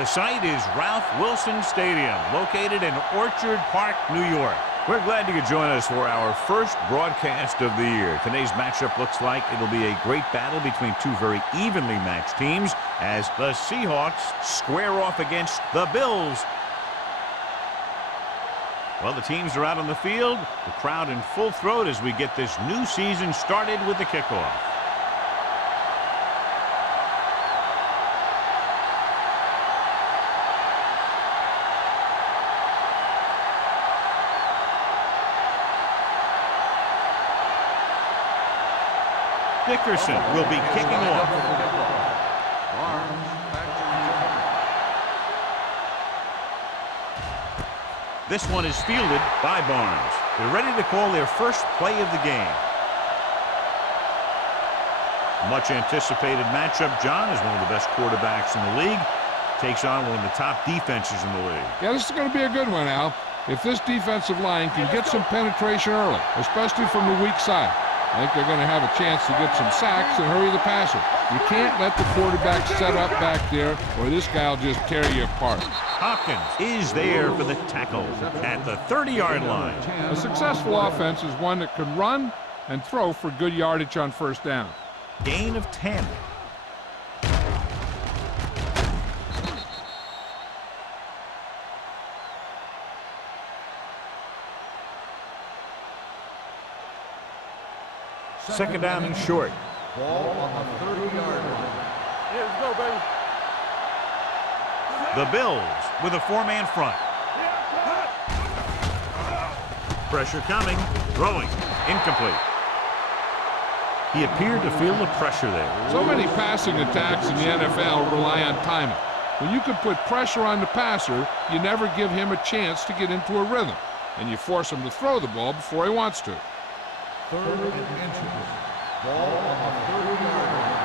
The site is Ralph Wilson Stadium, located in Orchard Park, New York. We're glad you could join us for our first broadcast of the year. Today's matchup looks like it'll be a great battle between two very evenly matched teams as the Seahawks square off against the Bills. Well, the teams are out on the field, the crowd in full throat as we get this new season started with the kickoff. Dickerson will be kicking off. This one is fielded by Barnes. They're ready to call their first play of the game. Much anticipated matchup. John is one of the best quarterbacks in the league. Takes on one of the top defenses in the league. Yeah, this is going to be a good one, Al. If this defensive line can get some penetration early, especially from the weak side, I think they're going to have a chance to get some sacks and hurry the passer. You can't let the quarterback set up back there or this guy will just tear you apart. Hopkins is there for the tackle at the 30-yard line. A successful offense is one that can run and throw for good yardage on first down. Gain of 10. Second down and short. Ball on the 30-yard line. Here we go, baby. The Bills with a four-man front. Pressure coming. Throwing. Incomplete. He appeared to feel the pressure there. So many passing attacks in the NFL rely on timing. When you can put pressure on the passer, you never give him a chance to get into a rhythm, and you force him to throw the ball before he wants to. Third and inches. Ball on the 30-yard line.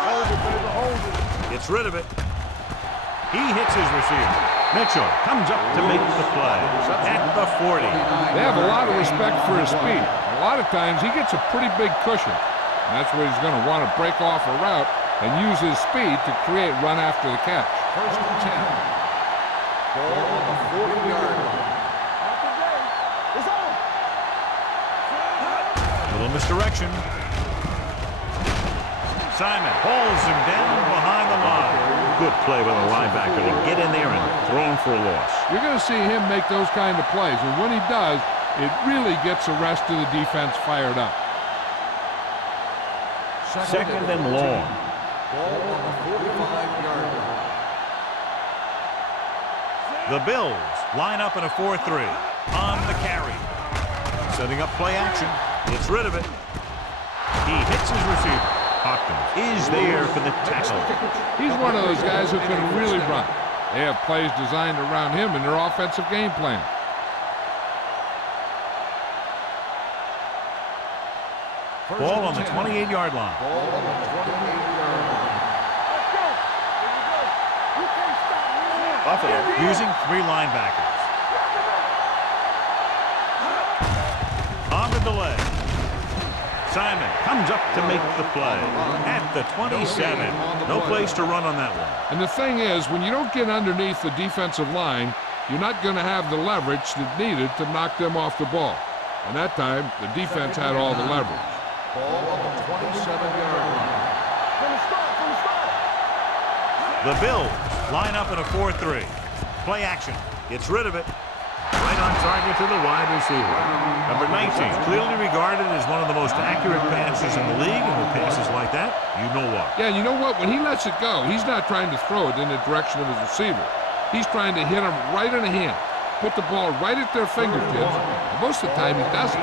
Hold it, baby, hold it. Gets rid of it. He hits his receiver. Mitchell comes up to make the play at the 40. They have a lot of respect for his speed. A lot of times he gets a pretty big cushion. And that's where he's going to want to break off a route and use his speed to create run after the catch. First and 10. Ball on the 40-yard line. Little misdirection. Simon hauls him down behind the line. Good play by the linebacker to get in there and throw him for a loss. You're going to see him make those kind of plays, and when he does, it really gets the rest of the defense fired up. Second and long. Ball on the 45-yard line. The Bills line up in a 4-3 on the carry. Setting up play action. Gets rid of it. He hits his receiver. Hopkins is there for the tackle. He's one of those guys who can really run. They have plays designed around him in their offensive game plan. Ball on the 28-yard line. Ball on the 28-yard line. Buffalo using three linebackers. On the delay. Simon comes up to make the play at the 27. No place to run on that one. And the thing is, when you don't get underneath the defensive line, you're not going to have the leverage that's needed to knock them off the ball. And that time, the defense had all the leverage. Ball on the 27-yard line. The Bills line up in a 4-3. Play action. Gets rid of it. Right on target to the wide receiver. Number 19, clearly regarded as one of the most accurate passers in the league, and with passes like that, you know what. Yeah, you know what? When he lets it go, he's not trying to throw it in the direction of his receiver. He's trying to hit him right in the hand, put the ball right at their fingertips. And most of the time, he doesn't.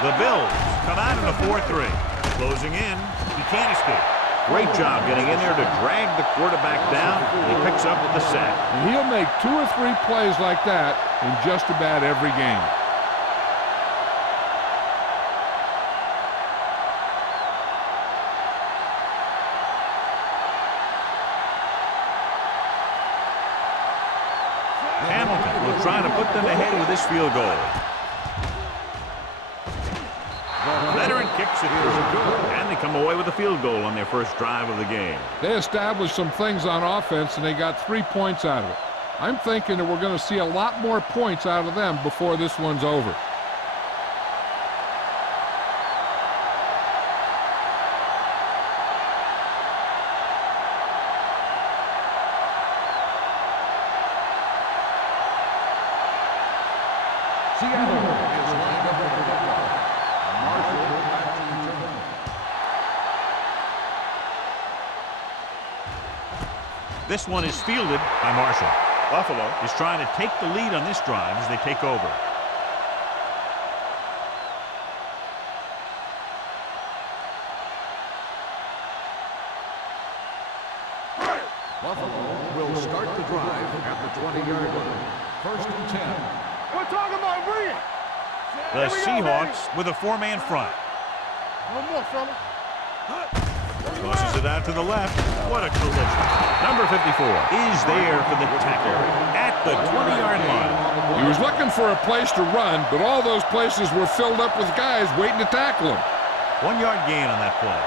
The Bills come out in a 4-3. Closing in. He can't escape. Great job getting in there to drag the quarterback down. He picks up the sack. And he'll make 2 or 3 plays like that in just about every game. Hamilton will try to put them ahead with this field goal. Veteran kicker kicks it through. And they come away with a field goal on their first drive of the game. They established some things on offense, and they got 3 points out of it. I'm thinking that we're going to see a lot more points out of them before this one's over. Seattle is lined up with the football. Marshall back to return. This one is fielded by Marshall. Buffalo is trying to take the lead on this drive as they take over. Buffalo will start the drive at the 20-yard line. First and 10. We're talking about bringing. The Seahawks with a 4-man front. No more, fella. Tosses it out to the left. What a collision. Number 54 is there for the tackle at the 20-yard line. He was looking for a place to run, but all those places were filled up with guys waiting to tackle him. 1-yard gain on that play.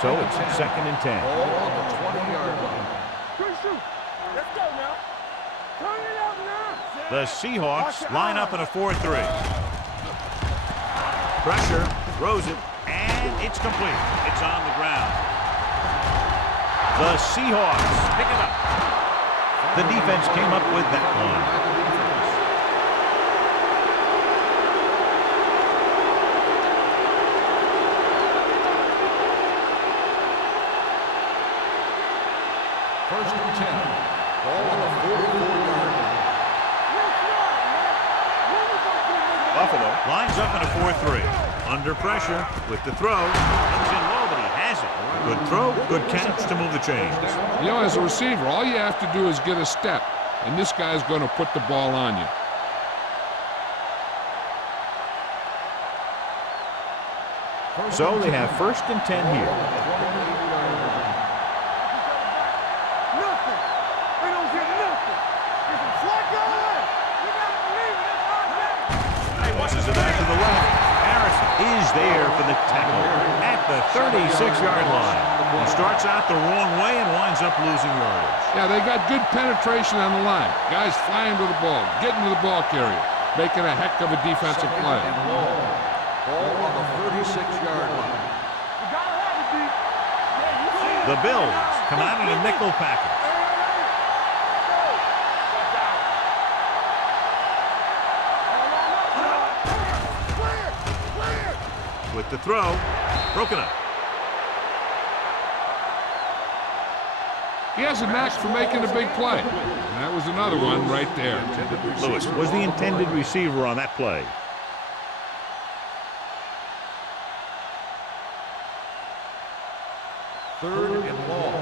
So it's second and 10. Ball on the 20-yard line. Good shoot. Let's go now. Turn it up now. The Seahawks line up in a 4-3. Pressure, throws it, and it's complete. It's on the ground. The Seahawks pick it up. The defense came up with that one. First and 10. Ball on the 44-yard line. Buffalo lines up in a 4-3. Under pressure with the throw. Comes in low, but he has it. Good throw, good catch to move the chains. You know, as a receiver, all you have to do is get a step, and this guy's going to put the ball on you. So they have first and 10 here. Nothing. They don't get nothing. If it's like that, you gotta believe it. It's our game. Tosses it out to the left. Harrison is there for the tackle at the 36-yard line. He starts out the wrong way and winds up losing yardage. Yeah, they got good penetration on the line. Guys flying to the ball, getting to the ball carrier, making a heck of a defensive play. Ball on the 36-yard line. You gotta have it, D. Yeah, you see it. The Bills come out in a nickel package. With the throw, broken up. He has a knack for making a big play. And that was another one right there. Lewis was the intended receiver on that play. Third and long.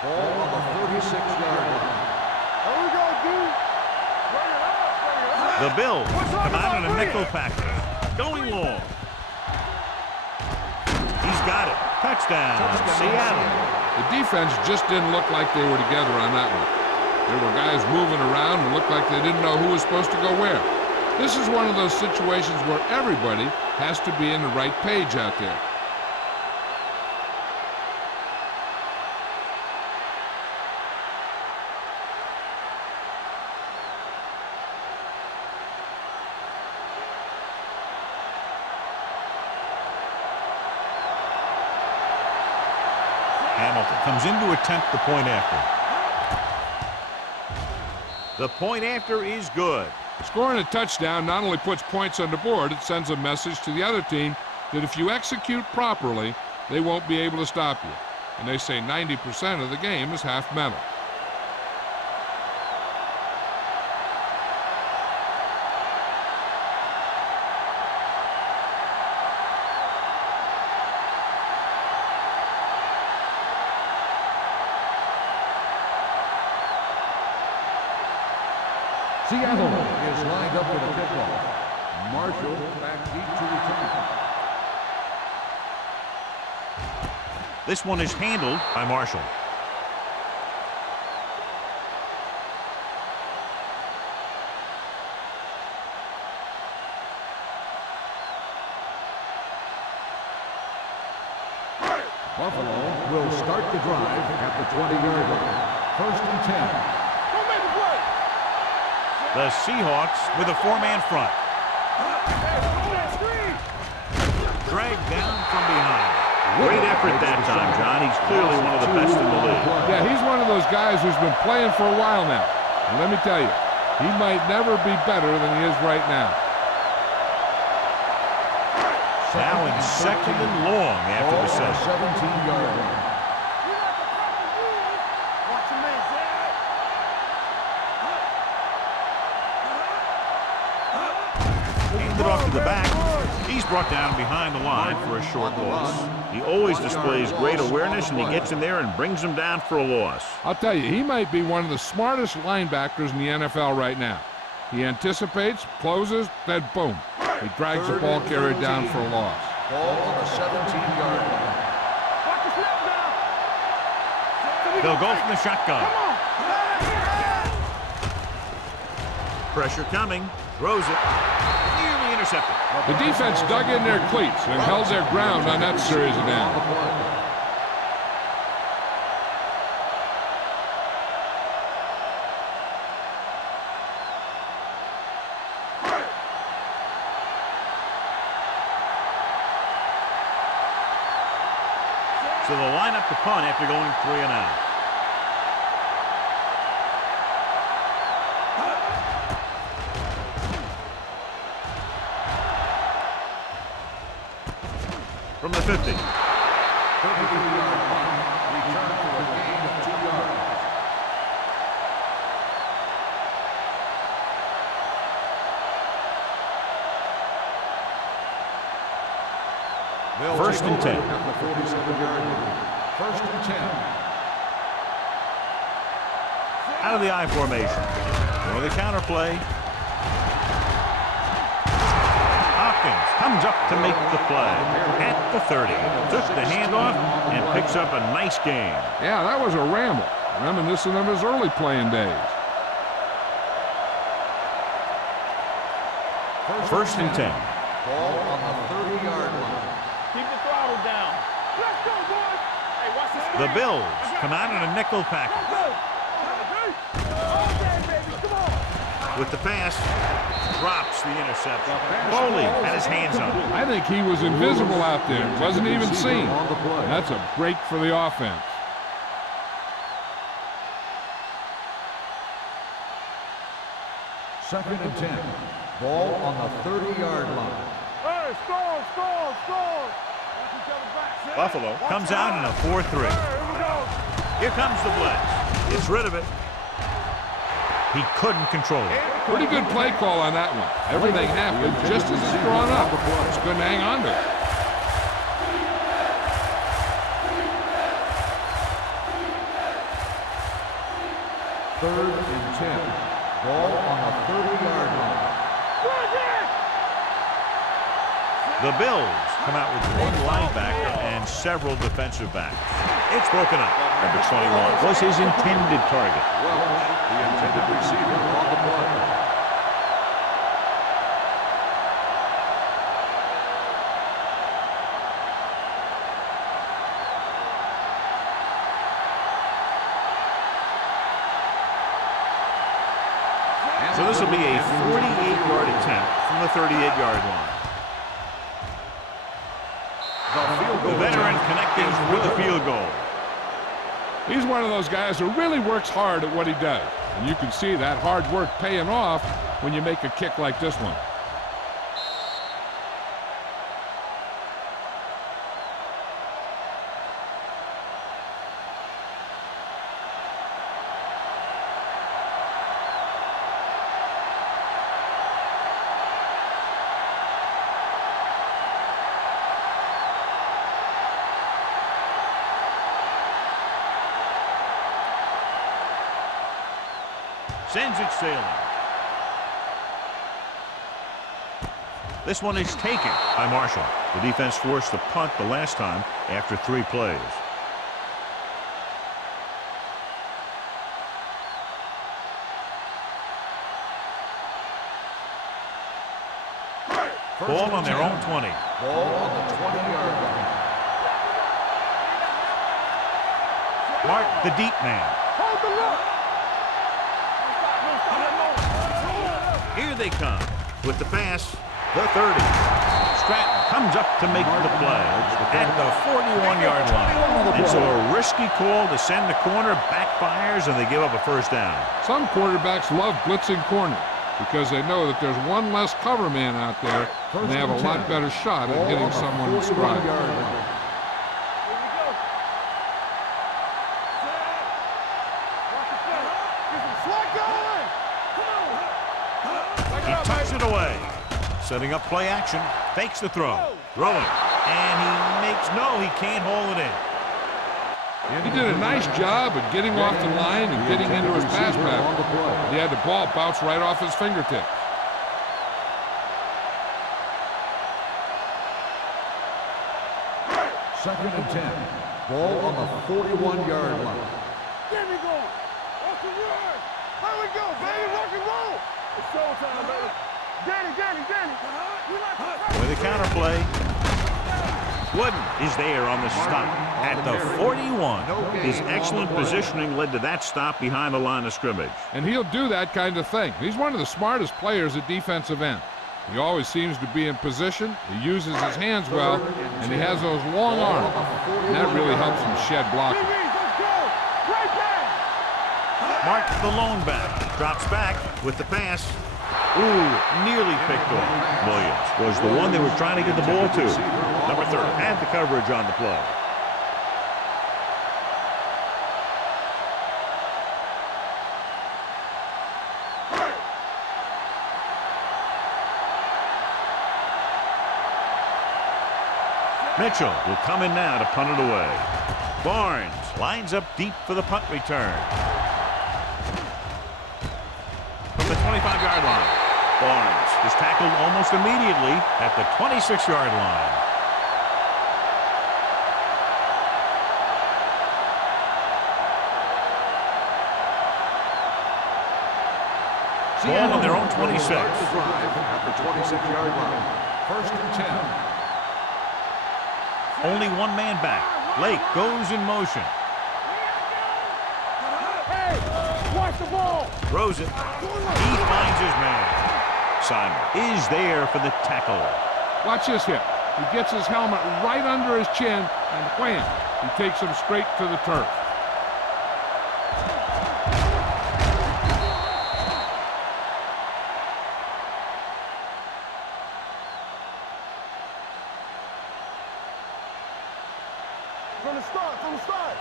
Ball on the 36-yard line. There we go, D. Bring it up, bring it up. The Bills come out in a nickel package. Going long. He's got it. Touchdown, Seattle. The defense just didn't look like they were together on that one. There were guys moving around and looked like they didn't know who was supposed to go where. This is one of those situations where everybody has to be in the right page out there. Hamilton comes in to attempt the point after. The point after is good. Scoring a touchdown not only puts points on the board, it sends a message to the other team that if you execute properly, they won't be able to stop you. And they say 90% of the game is half mental. Seattle is lined up with a kickoff. Marshall back deep to return. This one is handled by Marshall. Buffalo will start the drive at the 20-yard line. 1st and 10. Don't make a play. The Seahawks with a 4-man front. Dragged down from behind. Great effort that time, John. He's clearly one of the best in the league. Yeah, he's one of those guys who's been playing for a while now. And let me tell you, he might never be better than he is right now. Now in 2nd and long after the set. 17-yard line. Watch your man, Zach. Handed off to the back. He's brought down behind the line for a short loss. He always displays great awareness, and he gets in there and brings him down for a loss. I'll tell you, he might be one of the smartest linebackers in the NFL right now. He anticipates, closes, then boom. He drags the ball carrier down for a loss. Ball on the 17-yard line. Watch the snap now. They'll go from the shotgun. Come on. Pressure coming. Throws it. Nearly intercepted. The defense dug in their cleats and held their ground on that series of downs. So they'll line up the punt after going 3 and out. From the 50. 33-yard punt. Return for a gain of 2 yards. They'll 1st and 10. at the 47-yard line. 1st and 10. Out of the I formation. Going to the counter play. Hopkins comes up to make the play. At the 30. Took the handoff and picks up a nice gain. Yeah, that was a ramble. Reminiscent of his early playing days. 1st and 10. Ball on the 30-yard line. Keep the throttle down. Let's go, boys. Hey, watch the screen. The Bills come out in a nickel package. Go. Okay, baby, come on. With the pass, drops the interception. Foley had his hands on it. I think he was invisible out there. Wasn't even seen. On the play. That's a break for the offense. Second and 10. Ball on the 30-yard line. Hey, score. Watch each other back. Buffalo comes out in a 4-3. Here we go. Here comes the blitz. Gets rid of it. He couldn't control it. Pretty good play call on that one. Everything happened just as it's drawn up. Just couldn't hang on to it. Third and 10. Ball on the 30-yard line. The Bills come out with one linebacker and several defensive backs. It's broken up. Number 21 was his intended target. Welch, the intended receiver on the play. So this will be a 48-yard attempt from the 38-yard line. The veteran connecting with a field goal. He's one of those guys who really works hard at what he does. And you can see that hard work paying off when you make a kick like this one. Sends it sailing. This one is taken by Marshall. The defense forced the punt the last time after 3 plays. Ball on their own 20. Ball on the 20-yard line. Mark the deep man. Hold the look. Here they come with the pass, the 30. Stratton comes up to make the play at the 41-yard line. And so a risky call to send the corner, backfires, and they give up a first down. Some quarterbacks love blitzing corner because they know that there's one less cover man out there, and they have a lot better shot at hitting someone in stride. He tucks it away. Setting up play action. Fakes the throw. Throwing. And he can't hold it in. He did a nice job of getting off the line and getting into his pass pattern. He had the ball bounce right off his fingertips. Second and 10. Ball on the 41-yard line. Get me going. Off the run. Here we go, baby. Rock and roll. It's showtime, baby. Danny. With a counterplay. Wooden is there on the stop at the 41. His excellent positioning led to that stop behind the line of scrimmage. And he'll do that kind of thing. He's one of the smartest players at defensive end. He always seems to be in position. He uses his hands well, and he has those long arms. And that really helps him shed blocking. Let's go. Right back. Mark the lone back. Drops back with the pass. Ooh, nearly picked off. Williams was the one they were trying to get the ball to. Number 30 had the coverage on the play. Mitchell will come in now to punt it away. Barnes lines up deep for the punt return. From the 25-yard line. Barnes is tackled almost immediately at the 26-yard line. Ball on their own 26. At the 26-yard line. First and 10. Only one man back. Lake goes in motion. Hey, watch the ball. Throws it. He finds his man. Simon is there for the tackle. Watch this hit. He gets his helmet right under his chin, and wham, he takes him straight to the turf. From the start.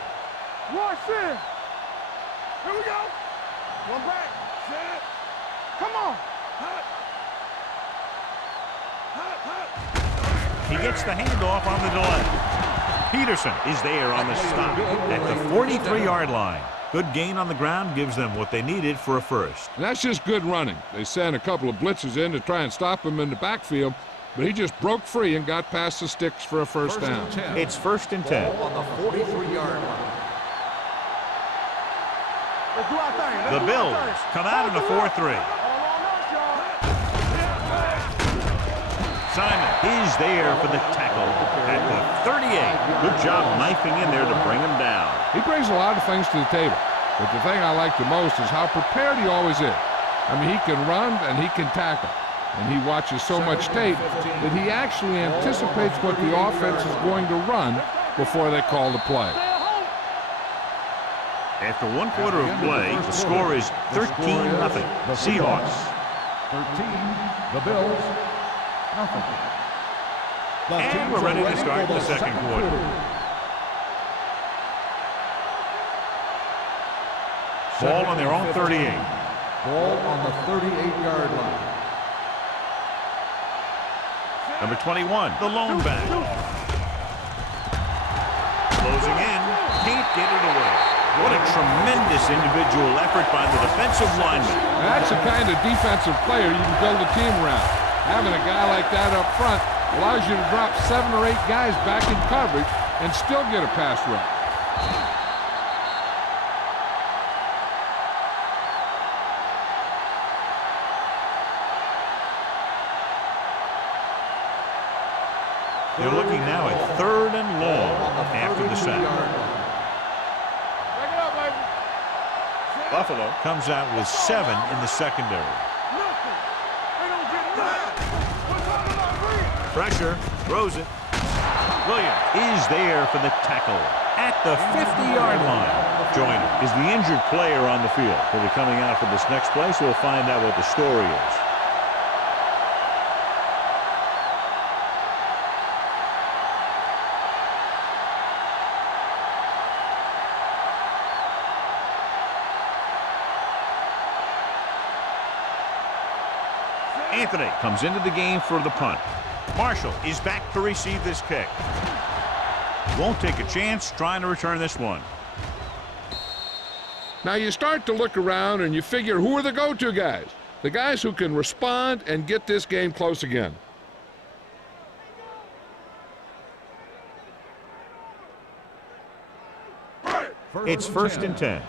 Rush in. Here we go. One back. Set. Come on. He gets the handoff on the delay. Peterson is there on the stop at the 43-yard line. Good gain on the ground gives them what they needed for a first. And that's just good running. They sent a couple of blitzes in to try and stop him in the backfield, but he just broke free and got past the sticks for a first down. It's first and 10. Ball on the 43-yard line. Let's do our thing. The Bills come out in a 4-3. Simon is there for the tackle at the 38. Good job knifing in there to bring him down. He brings a lot of things to the table, but the thing I like the most is how prepared he always is. I mean, he can run and he can tackle, and he watches so much tape that he actually anticipates what the offense is going to run before they call the play. After one quarter of play, the score is 13-0. Seahawks. 13, the Bills. Nothing. And we're ready to start the second quarter. Ball on their own 38. Ball on the 38-yard line. Number 21, the lone back. Closing in, can't get it away. What a tremendous individual effort by the defensive lineman. And that's the kind of defensive player you can build a team around. Having a guy like that up front allows you to drop 7 or 8 guys back in coverage and still get a pass rush. They're looking now at 3rd and long after the sack. Buffalo comes out with 7 in the secondary. Pressure, throws it. Williams is there for the tackle at the 50-yard line. Joyner is the injured player on the field. He'll be coming out for this next play, so we'll find out what the story is. Anthony comes into the game for the punt. Marshall is back to receive this kick. Won't take a chance trying to return this one. Now you start to look around and you figure, who are the go-to guys? The guys who can respond and get this game close again. It's 1st and 10.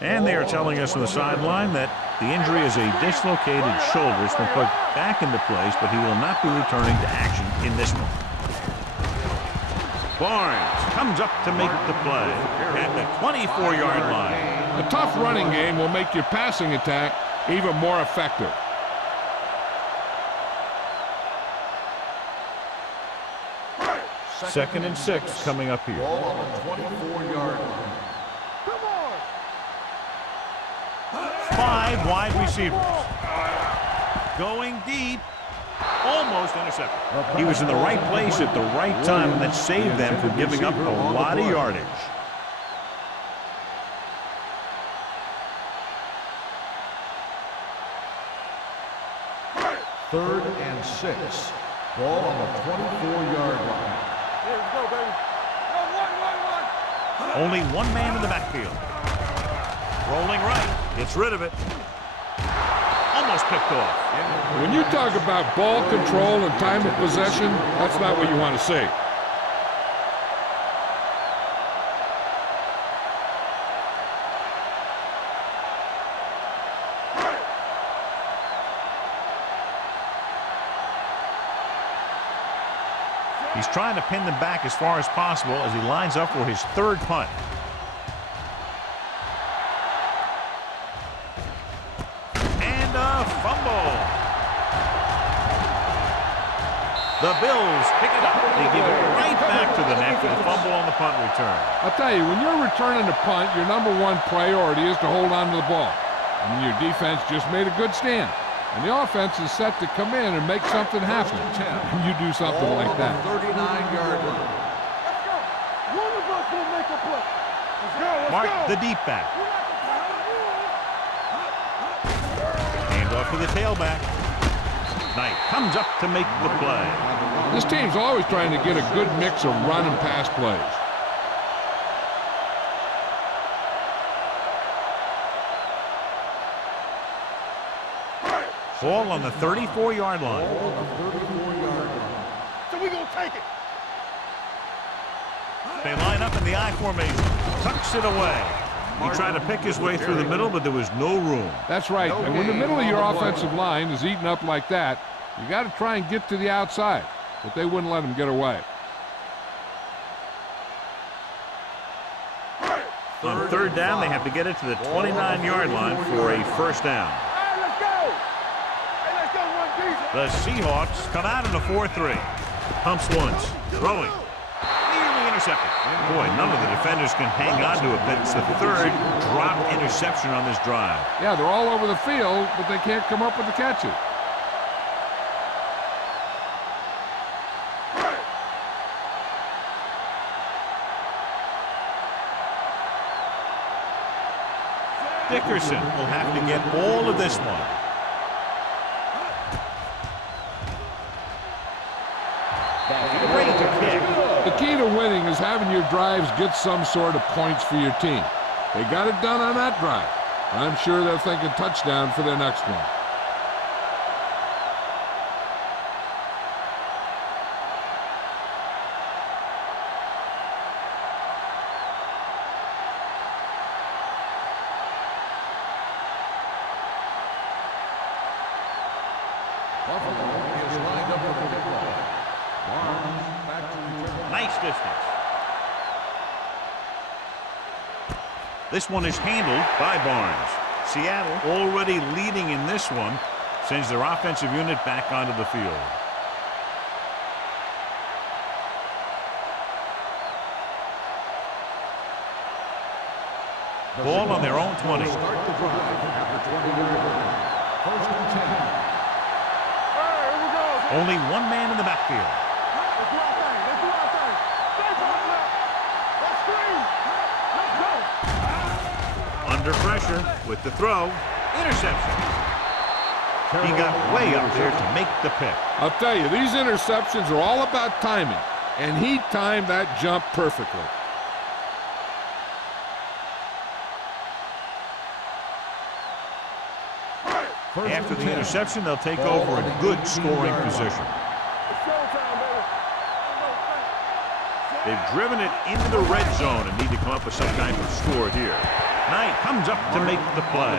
And they are telling us on the sideline that the injury is a dislocated shoulder. It's been put back into place, but he will not be returning to action in this one. Barnes comes up to make the play at the 24-yard line. A tough running game will make your passing attack even more effective. Second and 6 coming up here. Ball on the 24-yard line. 5 wide receivers. Going deep. Almost intercepted. He was in the right place at the right time, and that saved them from giving up a lot of yardage. Third and 6. Ball on the 24-yard line. Here we go, baby. One. Only one man in the backfield. Rolling right. Gets rid of it. Almost picked off. When you talk about ball control and time of possession, that's not what you want to see. He's trying to pin them back as far as possible as he lines up for his 3rd punt. And a fumble. The Bills pick it up. They give it right back to the net for the fumble on the punt return. I'll tell you, when you're returning a punt, your #1 priority is to hold on to the ball. I mean, your defense just made a good stand. And the offense is set to come in and make something happen. And you do something like that. 39-yard line. Let's go. One of us will make a play. Let's go. Mark the deep back. Hand off to the tailback. Knight comes up to make the play. This team's always trying to get a good mix of run and pass plays. Ball on the 34-yard line. So we gonna take it. They line up in the I formation. Tucks it away. He tried to pick his way through the middle, but there was no room. That's right. And when the middle of your offensive line is eaten up like that, you got to try and get to the outside. But they wouldn't let him get away. On 3rd down, they have to get it to the 29-yard line for a 1st down. The Seahawks come out in a 4-3. Pumps once. Throwing. Nearly intercepted. Boy, none of the defenders can hang on to it, but it's the 3rd dropped interception on this drive. Yeah, they're all over the field, but they can't come up with the catches. Dickerson will have to get all of this one. The key to winning is having your drives get some sort of points for your team. They got it done on that drive. I'm sure they're thinking touchdown for their next one. Buffalo is lined up for the kickoff. Barnes back to return. Nice distance. This one is handled by Barnes. Seattle, already leading in this one, sends their offensive unit back onto the field. Ball on their own 20. Start the drive at the 20-yard line. First and 10. All right, here we go. Only one man in the backfield. Let's do our thing. Let's do our thing. Stay back left. Let's screen. Let's go. Under pressure with the throw. Interception. He got way up there to make the pick. I'll tell you, these interceptions are all about timing, and he timed that jump perfectly. After the interception, they'll take over a good scoring position. It's showtime, baby. They've driven it into the red zone and need to come up with some kind of score here. Knight comes up to make the play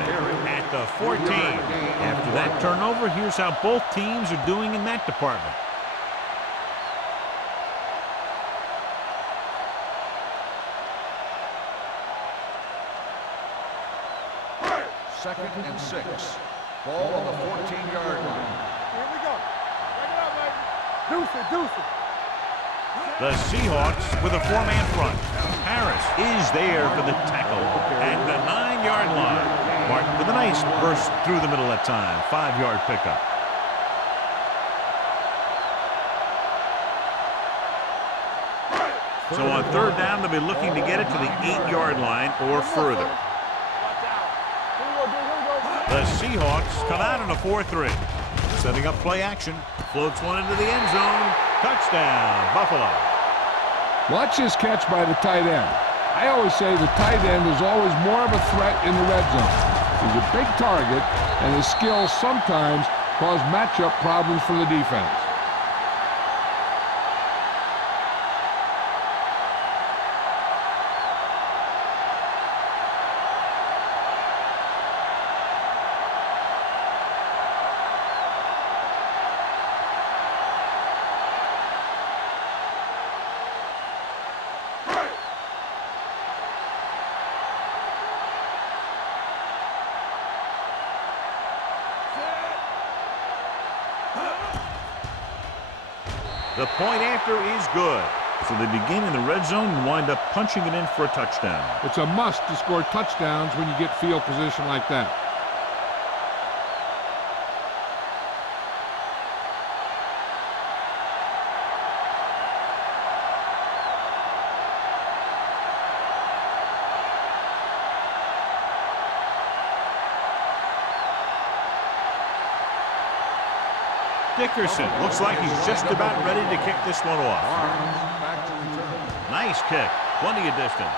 at the 14. After that turnover, here's how both teams are doing in that department. Second and 6. Ball on the 14-yard line. Here we go. Break it up, baby. Deuce it, deuce it. The Seahawks with a four-man front. Harris is there for the tackle at the 9-yard line. Martin with a nice burst through the middle that time. 5-yard pickup. So on third down, they'll be looking to get it to the 8-yard line or further. Watch out. Here we go, dude. Here we go. The Seahawks come out in a 4-3. Setting up play action. Floats one into the end zone. Touchdown, Buffalo. Watch this catch by the tight end. I always say the tight end is always more of a threat in the red zone. He's a big target, and his skills sometimes cause matchup problems for the defense. The point after is good. So they begin in the red zone and wind up punching it in for a touchdown. It's a must to score touchdowns when you get field position like that. Dickerson looks like he's just about ready to kick this one off. Barnes back to return. Nice kick. Plenty of distance.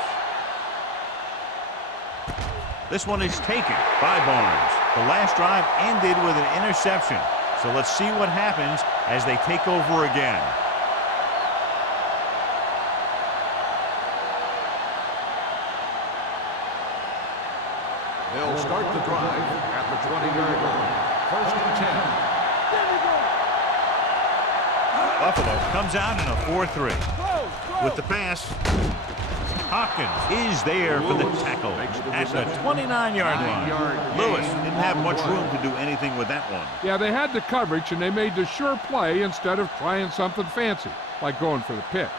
This one is taken by Barnes. The last drive ended with an interception. So let's see what happens as they take over again. They'll start the drive at the 20-yard line. First and 10. Buffalo comes out in a 4-3. With the pass, Hopkins is there for the tackle at the 29-yard line. Lewis didn't have much room to do anything with that one. Yeah, they had the coverage, and they made the sure play instead of trying something fancy, like going for the pick.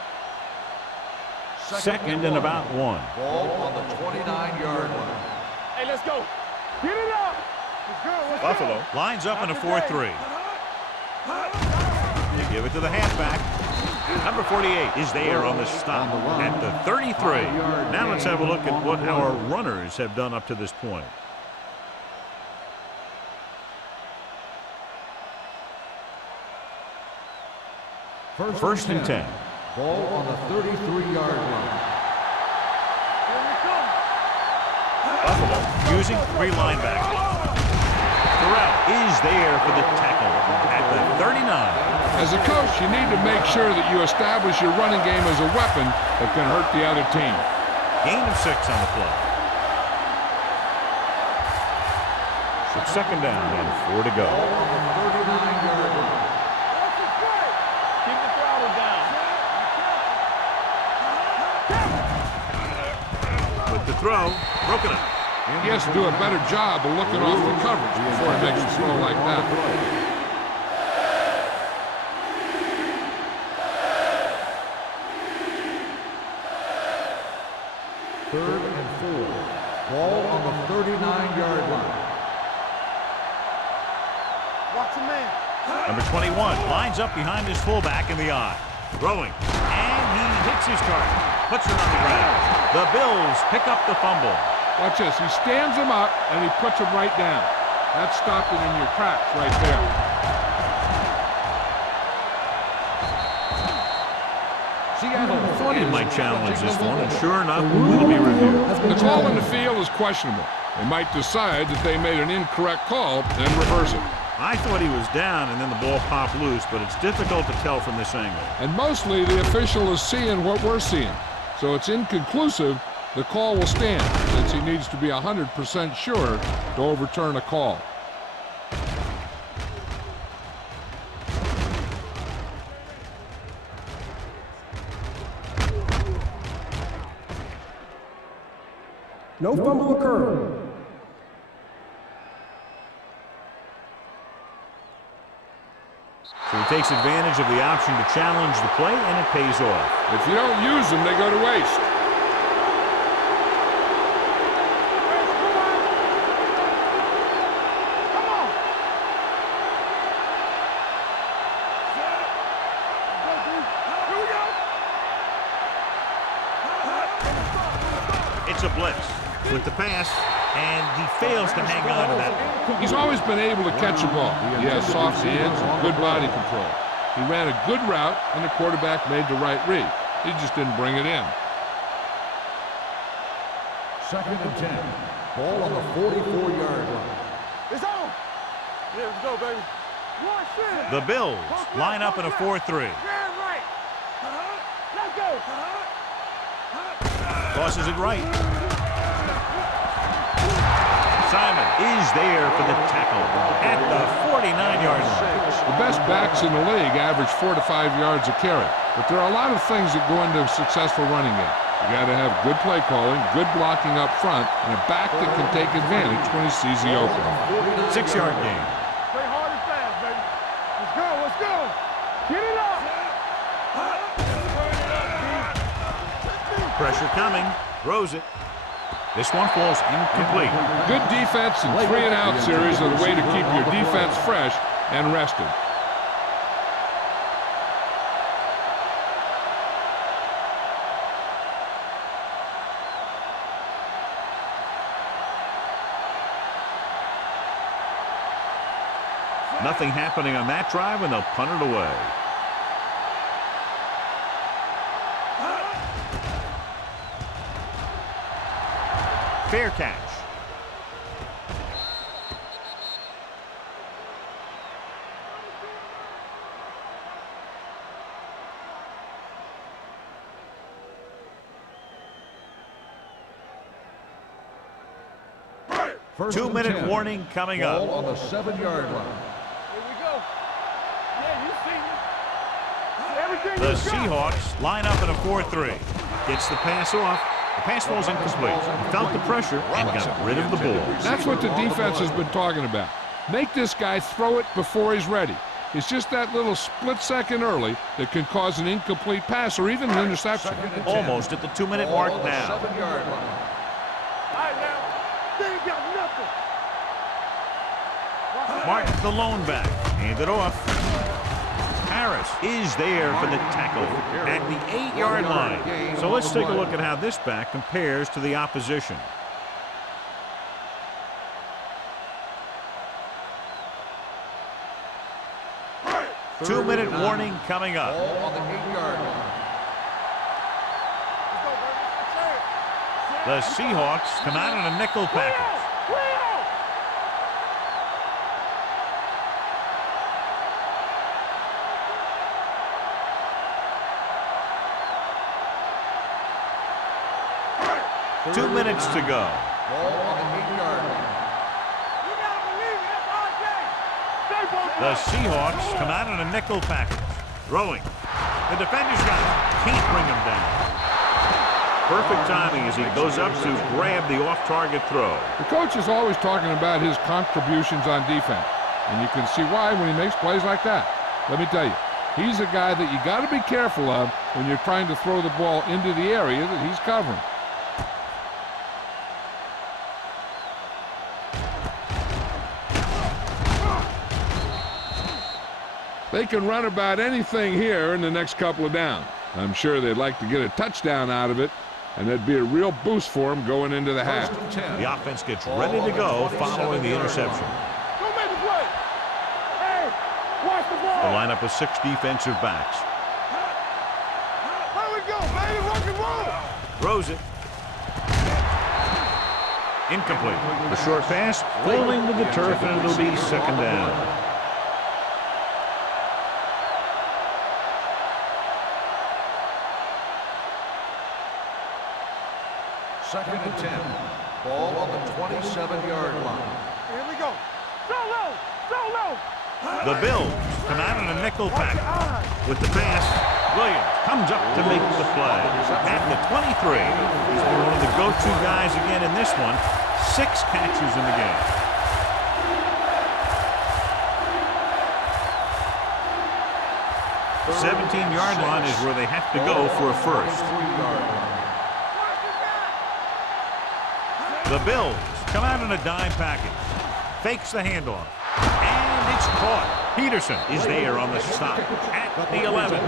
Second and about 1. Ball on the 29-yard line. Hey, let's go. Get it up. Let's go. Let's Buffalo go. lines up in a 4-3. They give it to the halfback. Number 48 is there on the stop at the 33. Now let's have a look at what our runners have done up to this point. First and 10. Ball on the 33-yard line. Here we come. Buffalo using 3 linebackers. Terrell is there for the tackle at the 39. As a coach, you need to make sure that you establish your running game as a weapon that can hurt the other team. Gain of 6 on the play. So second down and 4 to go. On the 39-yard line. Keep the throttle down. With the throw, broken up. He has to do a better job of looking off the coverage before he makes a throw like that. Third and 4. Ball on the 39-yard line. Watch the man. Number 21 lines up behind his fullback in the eye. Throwing. And he hits his target. Puts it on the ground. The Bills pick up the fumble. Watch this. He stands him up, and he puts him right down. That's stopping in your tracks right there. I thought he might challenge this one, and sure enough, it'll be reviewed. The call in the field is questionable. They might decide that they made an incorrect call and reverse it. I thought he was down, and then the ball popped loose, but it's difficult to tell from this angle. And mostly the official is seeing what we're seeing. So it's inconclusive. The call will stand since he needs to be 100% sure to overturn a call. No fumble occurred. So he takes advantage of the option to challenge the play, and it pays off. If you don't use them, they go to waste. Come on. Here we go. It's a blitz with the pass, and he fails to hang on to that. He's always been able to catch a ball. He has soft hands and good body control. He ran a good route, and the quarterback made the right read. He just didn't bring it in. Second and 10. Ball on the 44-yard line. It's on. Yeah, let's go, baby. One shit. The Bills line up in a 4-3. Grand right. Let's go. Tosses it right. Simon is there for the tackle at the 49-yard line. The best backs in the league average 4 to 5 yards a carry. But there are a lot of things that go into a successful running game. You got to have good play calling, good blocking up front, and a back that can take advantage when he sees the opening. 6-yard gain. Play hard and fast, baby. Let's go. Let's go. Get it up. Pressure coming. Throws it. This one falls incomplete. Good defense and 3-and-out series are the way to keep your defense fresh and rested. Nothing happening on that drive, and they'll punt it away. Fair catch. First 2-minute warning coming Ball up. on the 7-yard line. Here we go. Yeah, you see me. Everything The you got. Seahawks line up in a 4-3. Gets the pass off. The pass falls incomplete. Felt the pressure and got rid of the ball. That's what the defense has been talking about. Make this guy throw it before he's ready. It's just that little split second early that can cause an incomplete pass or even an interception. Almost at the 2-minute mark now. 7-yard line. All right, now. They ain't got nothing. Martin, the lone back. Hand it off. Harris is there for the tackle at the 8-yard line. So let's take a look at how this back compares to the opposition. Two-minute warning coming up. Ball on the 8-yard line. The Seahawks come out in a nickel package. Two minutes to go. Ball on the 8-yard line. You gotta believe it. That's RJ. The Seahawks come out in a nickel package. Throwing. The defender's got him. Can't bring him down. Perfect timing as he goes up to grab the off-target throw. The coach is always talking about his contributions on defense, and you can see why when he makes plays like that. Let me tell you, he's a guy that you got to be careful of when you're trying to throw the ball into the area that he's covering. They can run about anything here in the next couple of downs. I'm sure they'd like to get a touchdown out of it, and that'd be a real boost for them going into the half. The offense gets ready to go following the interception. Don't make the play. Hey, watch the ball. The lineup of 6 defensive backs. Here we go, baby. Rock and roll. Throws it. Incomplete. The short pass falling to the turf, and it'll be second down. Second and 10. Ball on the 27-yard line. Here we go. Solo. Solo. The Bills come out in a nickel pack. With the pass, Williams comes up to make the play. At the 23, he's been one of the go-to guys again in this one. 6 catches in the game. The 17-yard line is where they have to go for a first. The Bills come out in a dime package. Fakes the handoff. And it's caught. Peterson is there on the stop at the 11.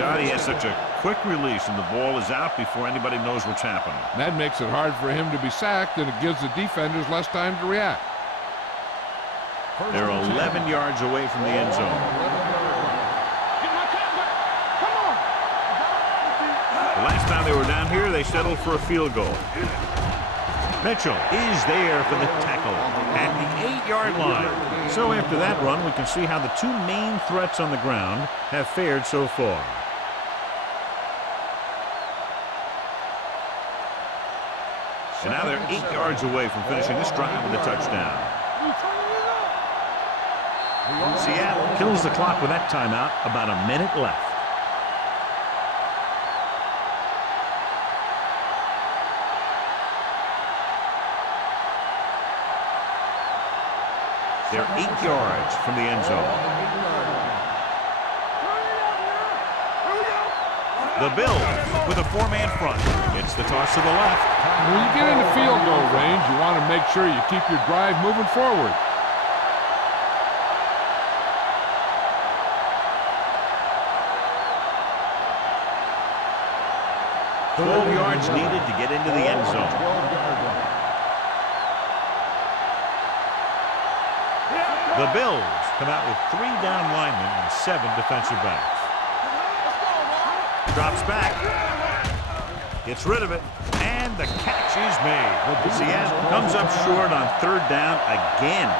God, he has such a quick release, and the ball is out before anybody knows what's happening. That makes it hard for him to be sacked, and it gives the defenders less time to react. They're 11 yards away from the end zone. The last time they were down here, they settled for a field goal. Mitchell is there for the tackle at the 8-yard line. So after that run, we can see how the 2 main threats on the ground have fared so far. And now they're 8 yards away from finishing this drive with a touchdown. Seattle kills the clock with that timeout. About a minute left. They're 8 yards from the end zone. The Bills with a 4-man front. It's the toss to the left. When you get into field goal range, you want to make sure you keep your drive moving forward. $12 yards needed to get into the end zone. The Bills come out with 3 down linemen and 7 defensive backs. Drops back. Gets rid of it. And the catch is made. Seattle comes up short on 3rd down again.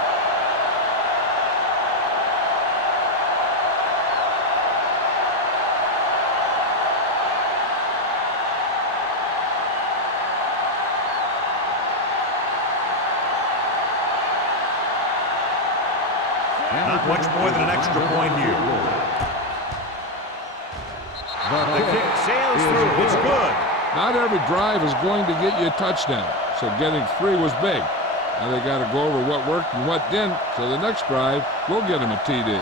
Not much more than an extra point here. The kick sails through. It's good. Not every drive is going to get you a touchdown, so getting 3 was big. Now they got to go over what worked and what didn't, so the next drive will get them a TD.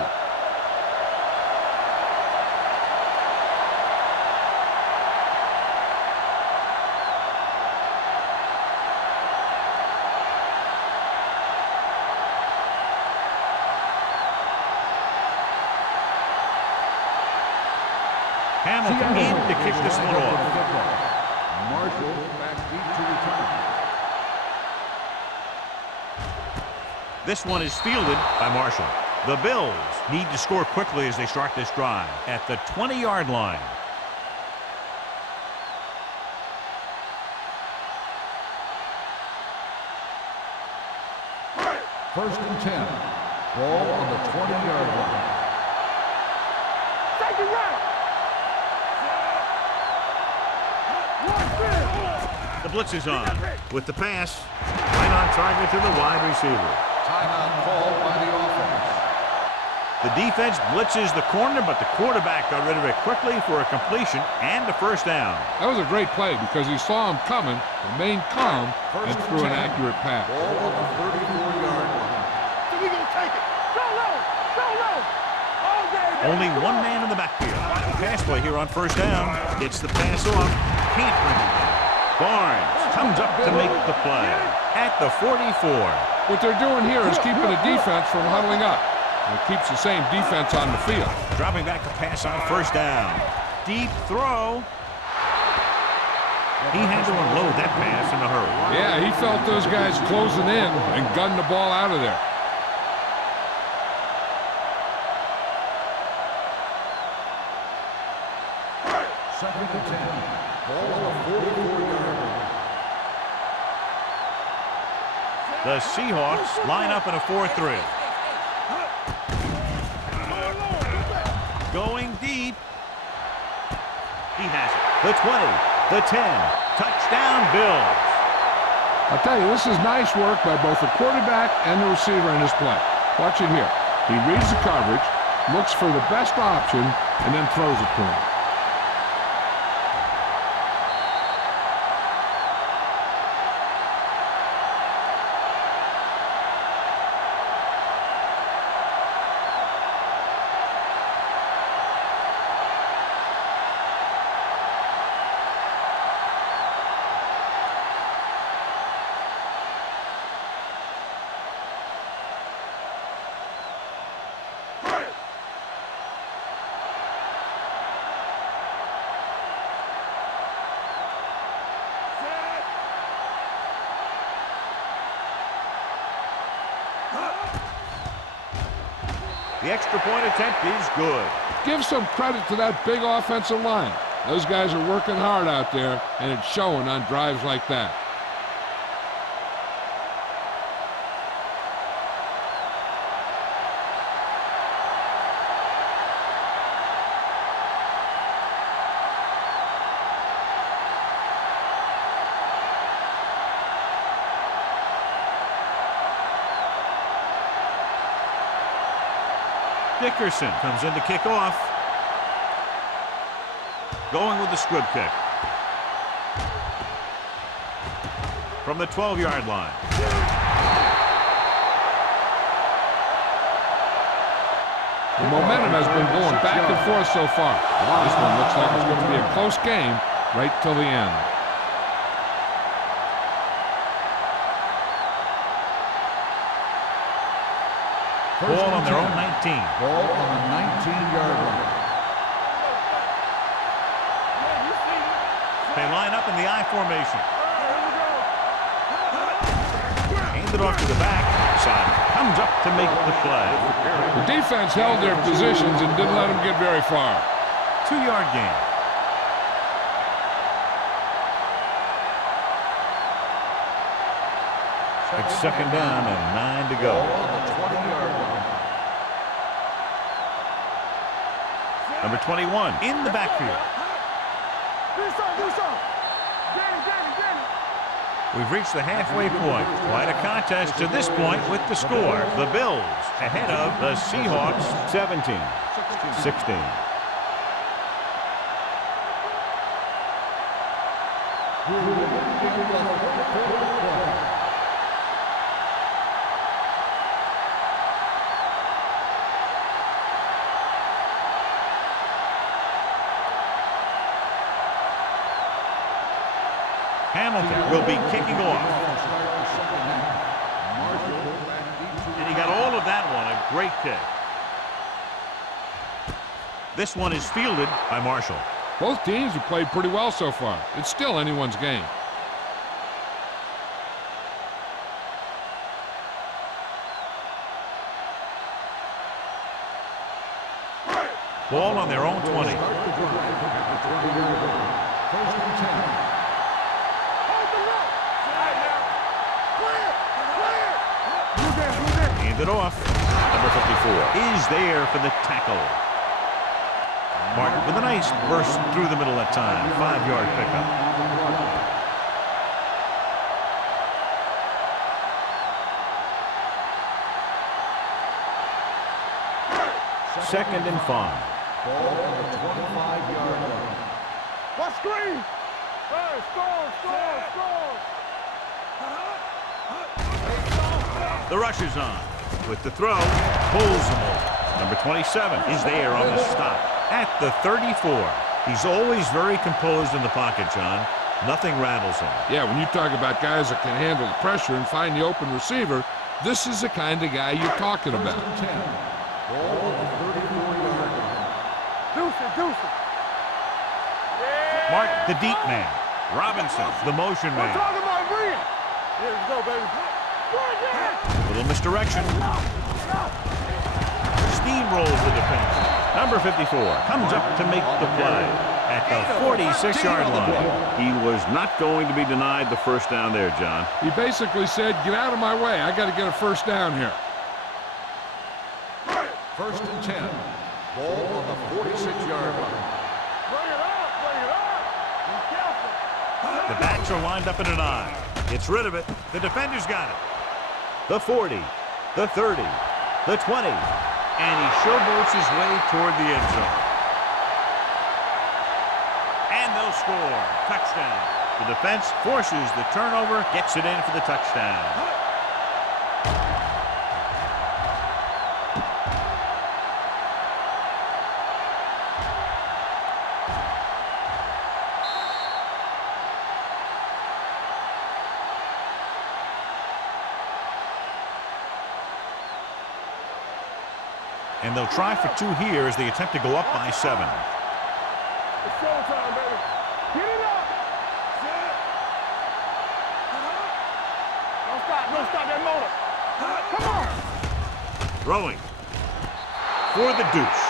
Hamilton in to kick this one off. Marshall back deep to return. This one is fielded by Marshall. The Bills need to score quickly as they start this drive at the 20-yard line. First and 10. Ball on the 20-yard line. Take it right. The blitz is on. With the pass, right on target to the wide receiver. Timeout called by the offense. The defense blitzes the corner, but the quarterback got rid of it quickly for a completion and a first down. That was a great play because he saw him coming, remained calm, and threw an accurate pass. Ball on the 34-yard line. So we gonna take it. Go low. Go low. All day, baby. Only one man in the backfield. Pass play here on first down. Gets the pass off. Can't bring it in. Barnes comes up to make the play at the 44. What they're doing here is keeping the defense from huddling up. And it keeps the same defense on the field. Dropping back to pass on first down. Deep throw. He had to unload that pass in a hurry. Yeah, he felt those guys closing in and gunned the ball out of there. Second and 10. Ball on the 44-yard line. The Seahawks line up in a 4-3. Going deep. He has it. The 20, the 10. Touchdown, Bills. I'll tell you, this is nice work by both the quarterback and the receiver in this play. Watch it here. He reads the coverage, looks for the best option, and then throws it to him. The extra point attempt is good. Give some credit to that big offensive line. Those guys are working hard out there, and it's showing on drives like that. Dickerson comes in to kick off. Going with the squib kick. From the 12-yard line. The momentum has been going back and forth so far. This one looks like it's going to be a close game right till the end. Ball on their own 19. Ball on the 19-yard line. They line up in the I formation. Hand it off to the back. Side comes up to make the play. The defense held their positions and didn't let them get very far. 2-yard gain. It's second down and 9 to go. Ball on the 20-yard line. Number 21 in the backfield. Do something. Danny. We've reached the halfway point. Quite a contest to this point with the score. The Bills ahead of the Seahawks 17-16. Hamilton will be kicking off. And he got all of that one. A great kick. This one is fielded by Marshall. Both teams have played pretty well so far. It's still anyone's game. Ball on their own 20. First and 10. Hand it off. Number 54 is there for the tackle. Martin with a nice burst through the middle that time. 5-yard pickup. 2nd and 5. Ball on the 25-yard line. What screen? Hey, score. The rush is on. With the throw, pulls him over. Number 27 is there on the stop at the 34. He's always very composed in the pocket, John. Nothing rattles him. Yeah, when you talk about guys that can handle the pressure and find the open receiver, this is the kind of guy you're talking about. First and 10. Ball on the 34-yard line. Deuce. Yeah. Mark, the deep man. Robinson, the motion We're man. talking about bring it. Here we go, baby. Little misdirection. Steamrolls the defense. Number 54 comes up to make the play at the 46-yard line. He was not going to be denied the first down there, John. He basically said, get out of my way. I got to get a first down here. First and 10. Ball on the 46-yard line. Bring it up. Be careful. The backs are lined up in an I. Gets rid of it. The defender's got it. The 40, the 30, the 20, and he showboats his way toward the end zone. And they'll score. Touchdown. The defense forces the turnover, gets it in for the touchdown. And they'll try for 2 here as they attempt to go up by 7. It's showtime, baby. Get it up. Don't stop that motor. Come on. Throwing for the deuce.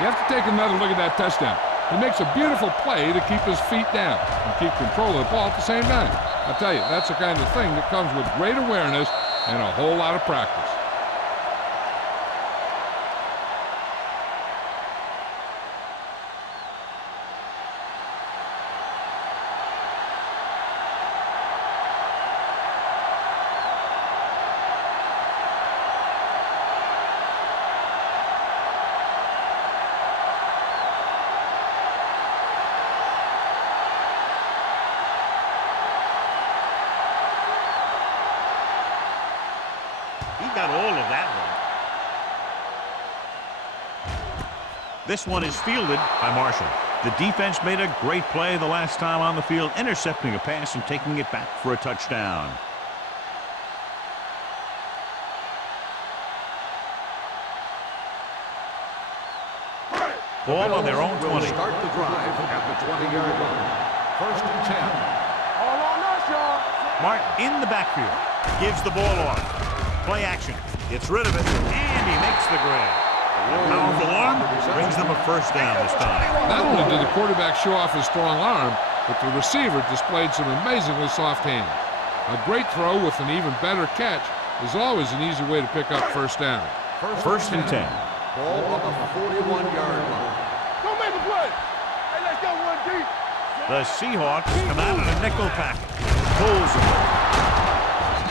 You have to take another look at that touchdown. He makes a beautiful play to keep his feet down and keep control of the ball at the same time. I tell you, that's the kind of thing that comes with great awareness and a whole lot of practice. Got all of that one. This one is fielded by Marshall. The defense made a great play the last time on the field, intercepting a pass and taking it back for a touchdown. Ball on their own 20. Start the drive at the 20-yard line. First and 10. All on us, y'all. Mark in the backfield. Gives the ball off. Play action. Gets rid of it, and he makes the grab. A powerful arm brings them a first down this time. Not only did the quarterback show off his strong arm, but the receiver displayed some amazingly soft hands. A great throw with an even better catch is always an easy way to pick up first down. First and 10. Ball on the 41-yard line. Don't make a play. Hey, let's go one deep. The Seahawks come out in a nickel package. Pulls him.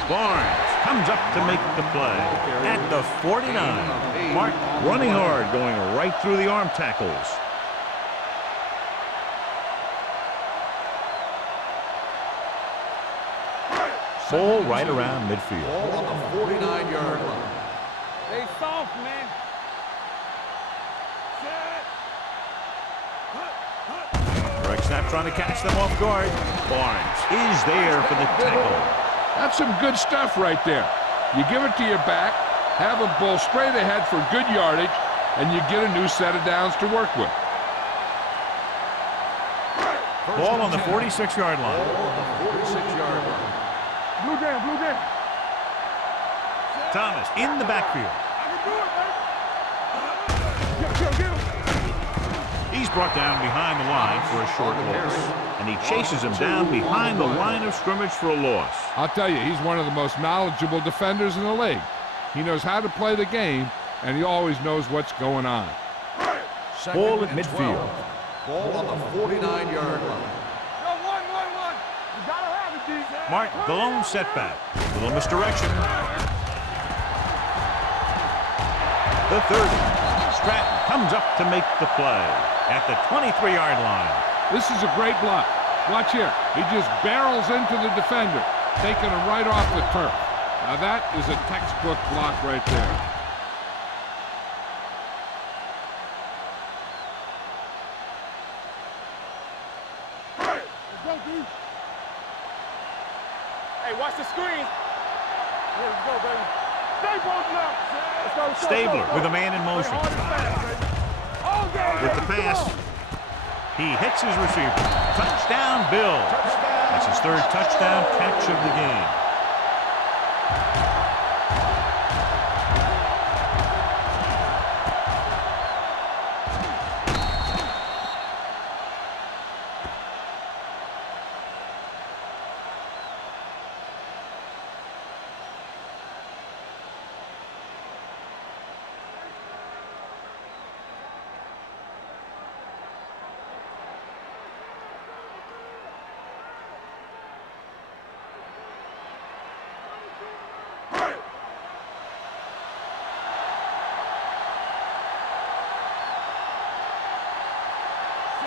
Barnes comes up to make the play at the 49. Mark running hard, going right through the arm tackles. Ball right around midfield. Ball on the 49-yard line. They soft, man. Direct snap trying to catch them off guard. Barnes is there for the tackle. That's some good stuff right there. You give it to your back, have him pull straight ahead for good yardage, and you get a new set of downs to work with. Ball on the 46-yard line. Ball on the 46-yard line. Blue down. Thomas in the backfield. Get him. He's brought down behind the line for a short loss. And he chases him down behind the line of scrimmage for a loss. I'll tell you, he's one of the most knowledgeable defenders in the league. He knows how to play the game, and he always knows what's going on. Ball at midfield. Ball on the 49-yard line. One. You gotta have it, D. Mark, the lone setback. Little misdirection. The 30. Stratton comes up to make the play at the 23-yard line. This is a great block. Watch here. He just barrels into the defender, taking him right off the turf. Now that is a textbook block right there. Let's go, dude. Hey, watch the screen. Yeah, let's go, baby. Stay posted up. Let's go, let's go, Stabler go. with a man in motion. Play hard and fast, baby. Oh, God, With the baby, come pass, on. he hits his receiver. Touchdown, Bill. That's his third touchdown catch of the game.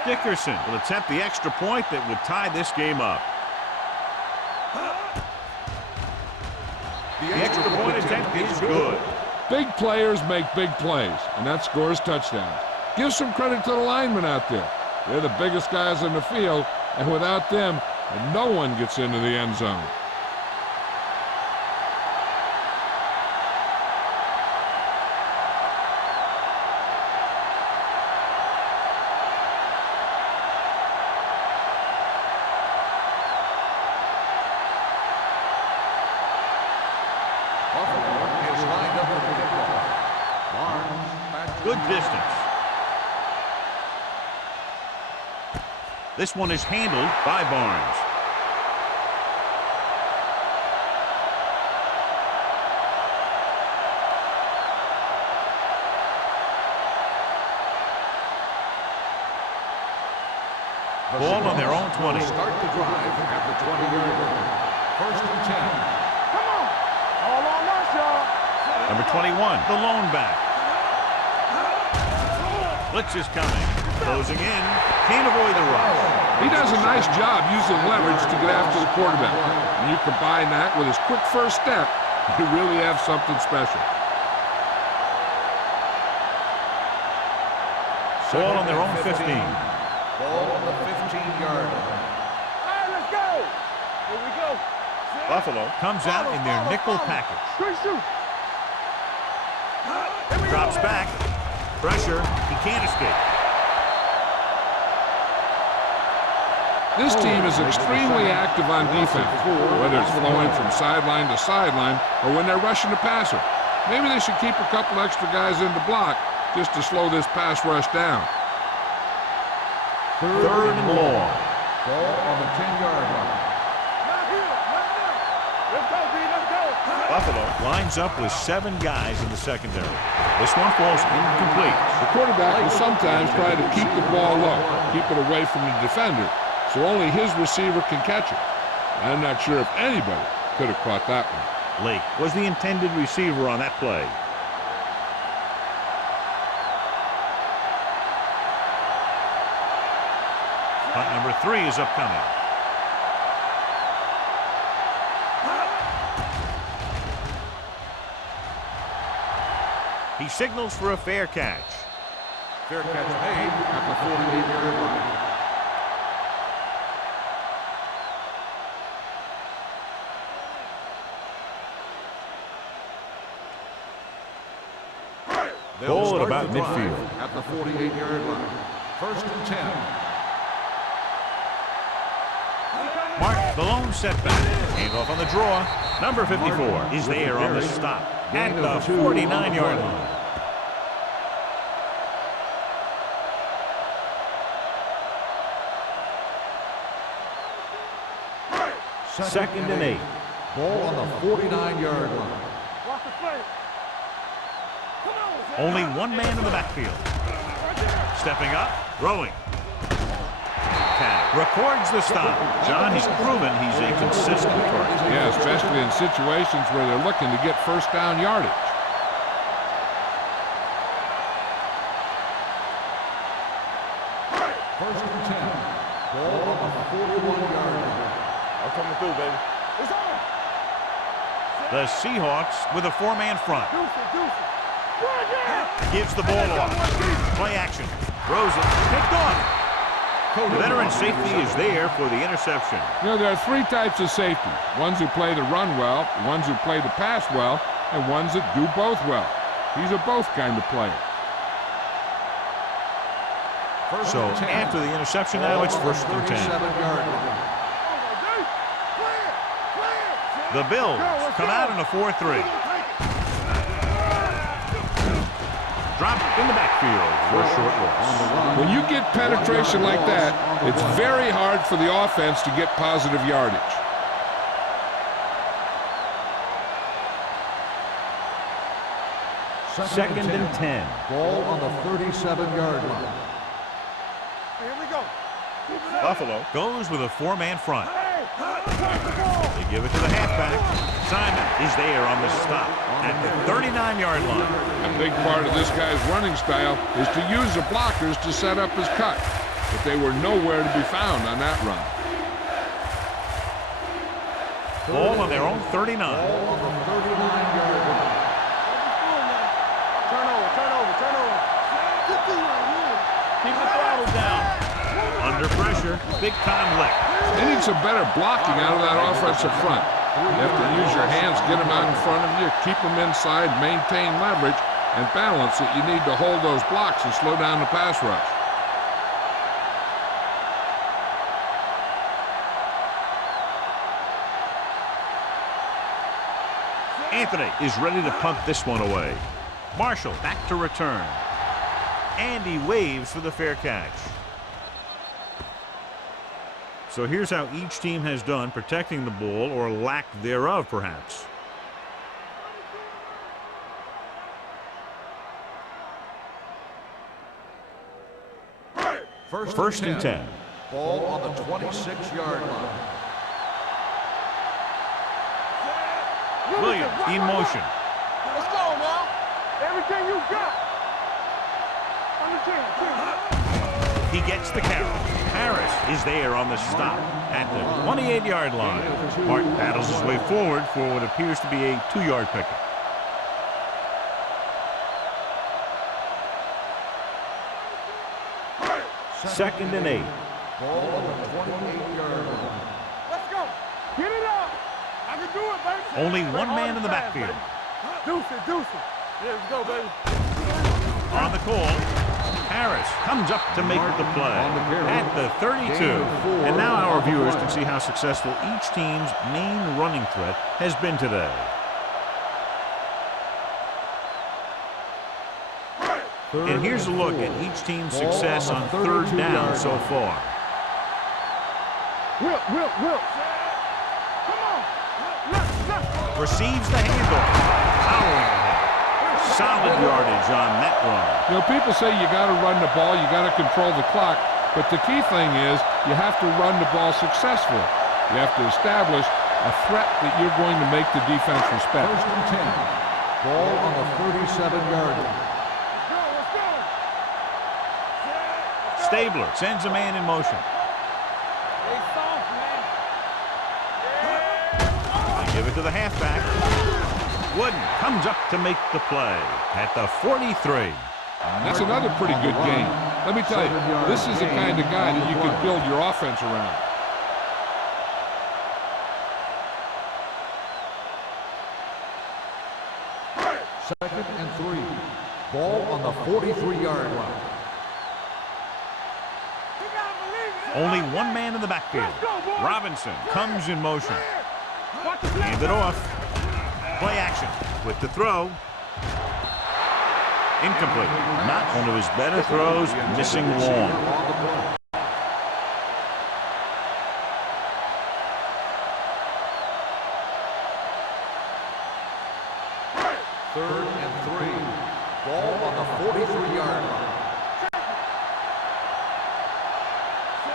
Dickerson will attempt the extra point that would tie this game up. The extra point attempt is good. Big players make big plays, and that scores touchdowns. Give some credit to the linemen out there. They're the biggest guys in the field, and without them, no one gets into the end zone. Good distance. This one is handled by Barnes. Ball on their own 20. Start the drive at the 20-yard line. First and 10. Come on. All on us, y'all. Number 21, the lone back. Blitz is coming. Closing in. Can't avoid the rush. He does a nice job using leverage to get after the quarterback. And you combine that with his quick first step, you really have something special. Ball on their own 15. Ball on the 15-yard line. All right, let's go. Here we go. Buffalo comes out in their nickel package. Good shoot. Drops back. Pressure. He can't escape. This team is extremely active on defense, whether it's flowing from sideline to sideline or when they're rushing the passer. Maybe they should keep a couple extra guys in the block just to slow this pass rush down. Third and long. Ball on the 10-yard line. Not here. Not now. Let's go, B. Let's go. Buffalo lines up with 7 guys in the secondary. This one falls incomplete. The quarterback will sometimes try to keep the ball low, keep it away from the defender, so only his receiver can catch it. I'm not sure if anybody could have caught that one. Lake was the intended receiver on that play. Punt number 3 is upcoming. He signals for a fair catch. Fair catch made at the 48-yard line. Ball at about midfield. At the 48-yard line. First and 10. Mark, the lone setback. Handoff on the draw. Number 54 is there on the stop at the 49-yard line. Second and 8. Ball on the 49-yard line. Watch the play. Come on. Only one man in the backfield. Stepping up, throwing. Tag records the stop. John, he's proven he's a consistent target. Yeah, especially in situations where they're looking to get first down yardage. coming through, baby. It's on. The Seahawks with a 4-man front. Deuce it, deuce it. Run, yeah. Gives the ball off. Play action. Throws it. Picked off. The veteran safety is there for the interception. You know, there are three types of safety. Ones who play the run well, ones who play the pass well, and ones that do both well. He's a both kind of player. So after the interception now, it's 1st and 10. The Bills come out in a 4-3. Dropped in the backfield for a short loss. When you get penetration like that, it's very hard for the offense to get positive yardage. Second and 10. Ball on the 37-yard line. Here we go. Buffalo goes with a 4-man front. They give it to the halfback. Simon is there on the stop at the 39-yard line. A big part of this guy's running style is to use the blockers to set up his cut, but they were nowhere to be found on that run. Ball on their own 39. Ball on the 39-yard line. Turnover. Keep the throttle down. Under pressure, big-time lick. They need some better blocking out of that offensive front. You have to use your hands, get them out in front of you, keep them inside, maintain leverage, and balance it. You need to hold those blocks and slow down the pass rush. Anthony is ready to punt this one away. Marshall back to return. And he waves for the fair catch. So here's how each team has done protecting the ball, or lack thereof, perhaps. First and 10. Ball on the 26-yard line. Williams in motion. Let's go now. Everything you got. On the team. He gets the carry. Harris is there on the stop at the 28-yard line. Martin battles his way forward for what appears to be a 2-yard pickup. Second and 8. Ball on the 28-yard line. Let's go. Get it up. I can do it, baby. Only one man in the backfield. Deuce it. Yeah, let's go, baby. On the call, Harris comes up to make the play at the 32. And now our viewers can see how successful each team's main running threat has been today. And here's a look at each team's success on 3rd down so far. Will. Come on. Left. Receives the handoff. Powering ahead. Solid yardage on that run. You know, people say you got to run the ball, you got to control the clock, but the key thing is you have to run the ball successfully. You have to establish a threat that you're going to make the defense respect. First and 10. Ball on the 37-yard line. Let's go. Stabler sends a man in motion. Hey, soft, man. They give it to the halfback. Wooden comes up to make the play at the 43. That's another pretty good game. Let me tell you, this is the kind of guy that you can build your offense around. Second and 3. Ball on the 43-yard line. Only one man in the backfield. Robinson comes in motion. Hand it off. Play action with the throw. Incomplete. Not one of his better throws, missing long. Third and 3. Ball on the 43-yard line.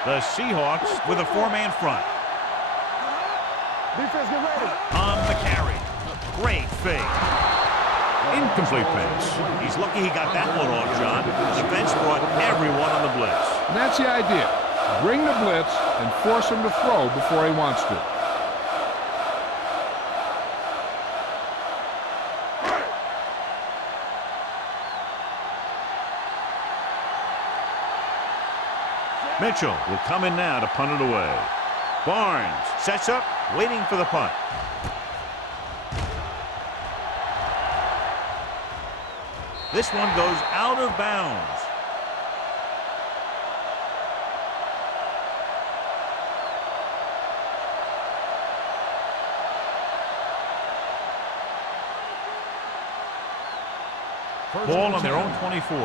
The Seahawks with a 4-man front. Defense, get ready. On the carry. Great fake. Incomplete pass. He's lucky he got that one off, John. The defense brought everyone on the blitz. And that's the idea. Bring the blitz and force him to throw before he wants to. Mitchell will come in now to punt it away. Barnes sets up, waiting for the punt. This one goes out of bounds. Ball on their own 24.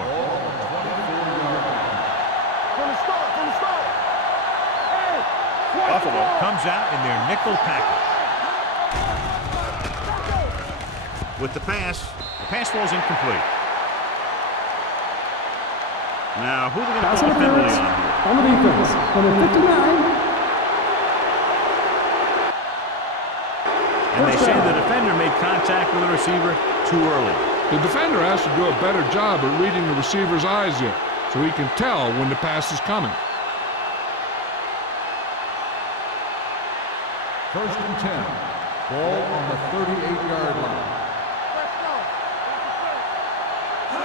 From the start. Hey, Buffalo comes out in their nickel package. With the pass falls incomplete. Now, who are they going to Pass call a penalty interference on here? on the defense. Number 59. And they say the defender made contact with the receiver too early. The defender has to do a better job at reading the receiver's eyes here, so he can tell when the pass is coming. First and 10. Ball on the 38-yard line.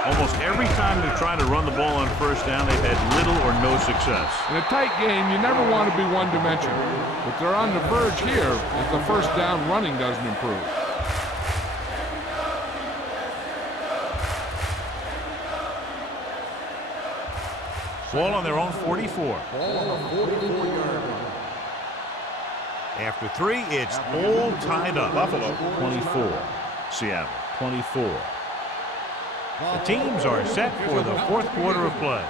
Almost every time they try to run the ball on first down, they've had little or no success. In a tight game, you never want to be one-dimensional, but they're on the verge here if the first down running doesn't improve. Ball on their own 44. Ball on the 44-yard line. After 3, it's all tied up. Buffalo 24, Seattle 24. The teams are set for the fourth quarter of play.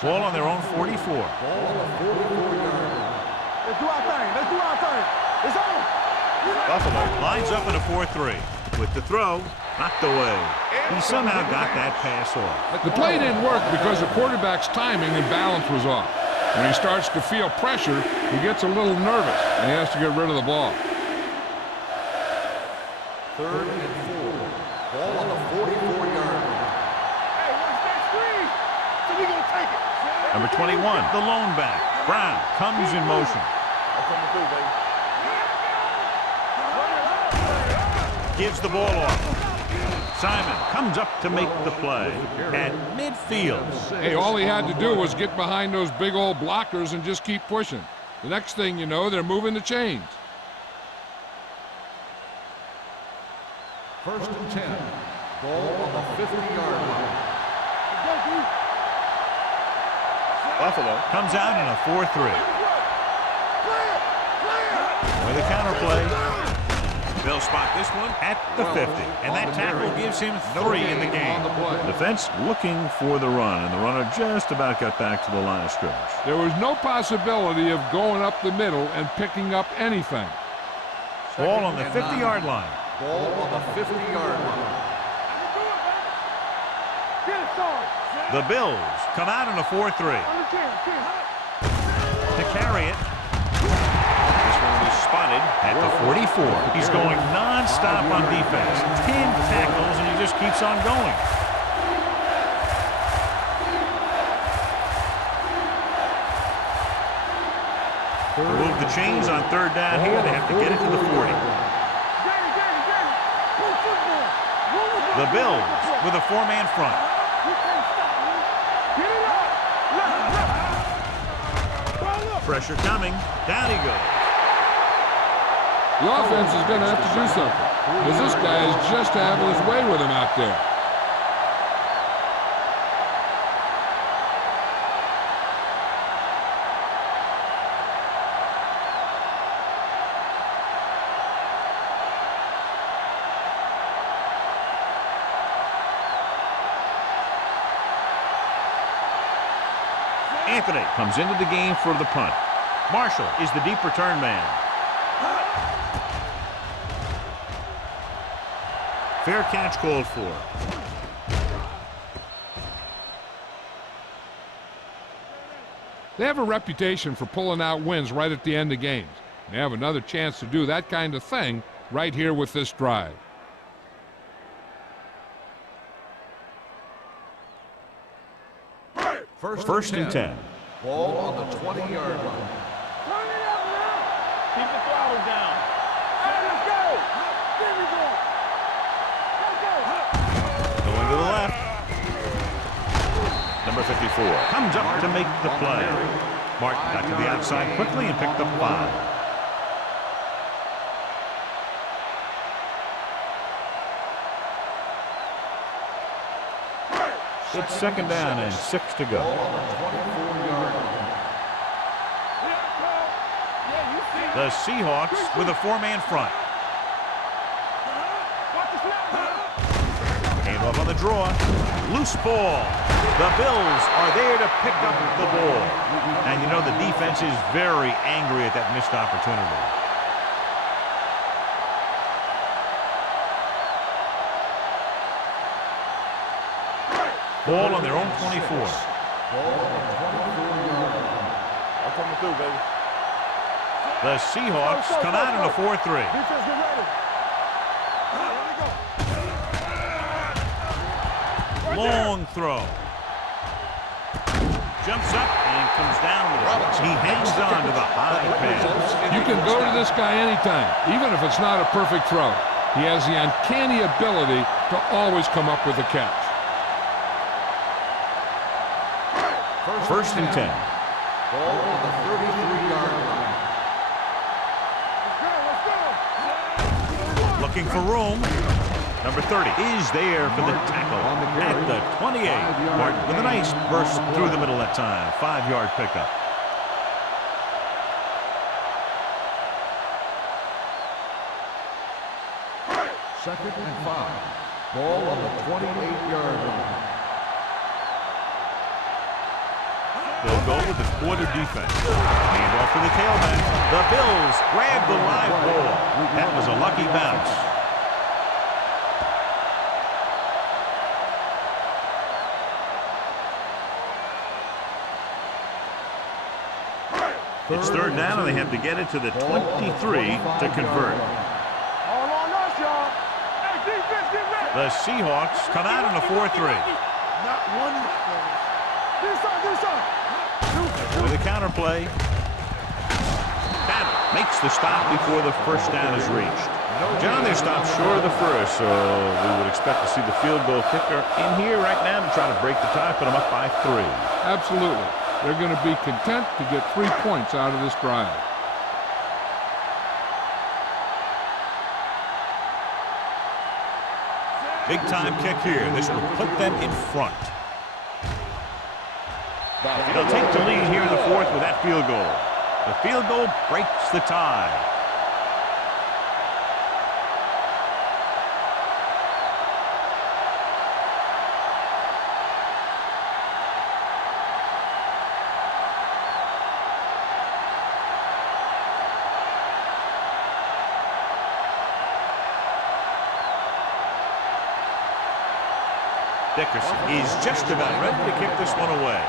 Ball on their own 44. Ball on the 44-yard line. let's do our thing. It's on. Buffalo lines up in a 4-3. With the throw, knocked away. He somehow got that pass off. The play didn't work because the quarterback's timing and balance was off. When he starts to feel pressure, he gets a little nervous, and he has to get rid of the ball. Third and 4. Ball on the 44-yard line. Hey, watch that screen. So we gonna take it. Number 21, the lone back. Brown comes in motion. Gives the ball off. Simon comes up to make the play at midfield. Hey, all he had to do was get behind those big old blockers and just keep pushing. The next thing you know, they're moving the chains. First and 10. Ball on the 50-yard line. Buffalo comes out in a 4-3. With a counter play. They'll spot this one at the 50. And that tackle gives him 3 in the game. Defense looking for the run, and the runner just about got back to the line of scrimmage. There was no possibility of going up the middle and picking up anything. Ball on the 50-yard line. Ball on the 50-yard line. The Bills come out in a 4-3. To carry it. This one will be spotted at the 44. He's going non-stop on defense. 10 tackles, and he just keeps on going. Move the chains on third down here. They have to get it to the 40. The Bills with a 4-man front. Pressure coming. Down he goes. The offense is going to have to do something, because this guy is just having his way with him out there. Anthony comes into the game for the punt. Marshall is the deep return man. Fair catch called for. They have a reputation for pulling out wins right at the end of games. They have another chance to do that kind of thing right here with this drive. First and 10. Ball on the 20-yard line. Keep the throttle down. Hey, let's go. There we go. Going to the left. 4. Comes up to make the play. Martin got to the outside quickly and picked up 5. It's second down and 6 to go. The Seahawks with a 4-man front. Came up on the draw. Loose ball. The Bills are there to pick up the ball. And you know the defense is very angry at that missed opportunity. Ball on their own 24. I'm coming through, baby. The Seahawks come out in a 4-3. Defense, get ready. Here we go. Long throw. Jumps up and comes down with it. He hangs on to the high pass. You can go to this guy anytime, even if it's not a perfect throw. He has the uncanny ability to always come up with a catch. First and 10. Ball on the 33-yard line. Looking for room. Number 30 is there for the tackle at the 28. Martin with a nice burst through the middle that time. 5-yard pickup. Second and 5. Ball on the 28-yard line. They'll go with the quarter defense. Hand off to the tailback. The Bills grab the live ball. That was a lucky bounce. It's third down, and they have to get it to the 23 to convert. All on us, y'all. Hey, defense, get ready. The Seahawks come out in a 4-3. Not one. This side. With a counter play. That makes the stop before the first down is reached. John, they stopped short of the first, so we would expect to see the field goal kicker in here right now to try to break the tie, put them up by 3. Absolutely. They're going to be content to get 3 points out of this drive. Big time kick here. This will put them in front. They'll take the lead here in the 4th with that field goal. The field goal breaks the tie. Dickerson is just about ready to kick this one away.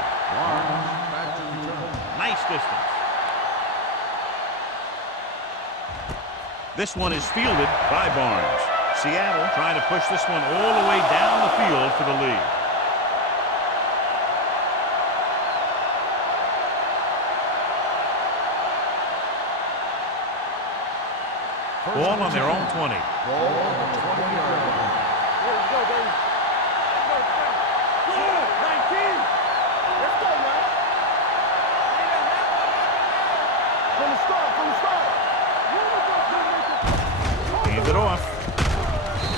Nice distance. This one is fielded by Barnes. Seattle trying to push this one all the way down the field for the lead. Ball on their own 20. Ball on the 20-yard line. Let's go, baby. Hands it off.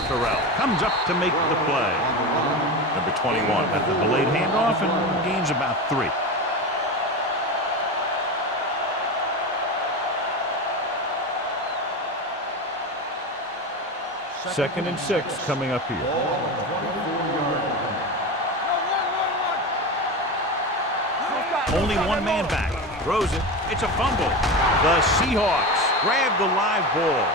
Terrell comes up to make the play. Number 21 at the delayed handoff and gains about 3. Second and 6 coming up here. Only one man back. Throws it. It's a fumble. The Seahawks grab the live ball.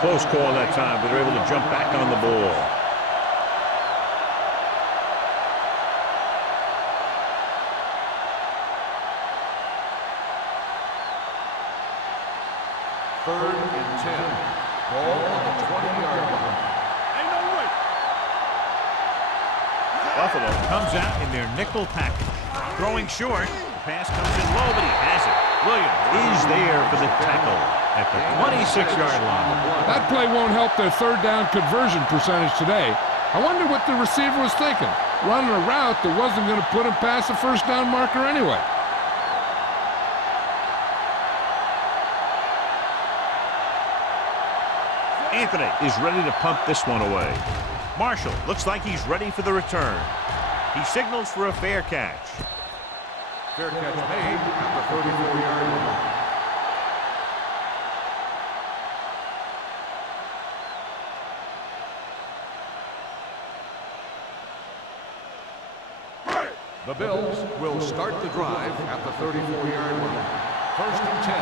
Close call that time, but they're able to jump back on the ball. Third and 10. Ball on the 20-yard line. Ain't no way. Buffalo comes out in their nickel package. Throwing short. The pass comes in low, but he has it. Williams is there for the tackle at the 26-yard line. That play won't help their third down conversion percentage today, I wonder what the receiver was thinking, running a route that wasn't going to put him past the first down marker anyway. Anthony is ready to punt this one away. Marshall looks like he's ready for the return. He signals for a fair catch. Fair catch made at the 34-yard line. The Bills will start the drive at the 34-yard line. 1st and 10.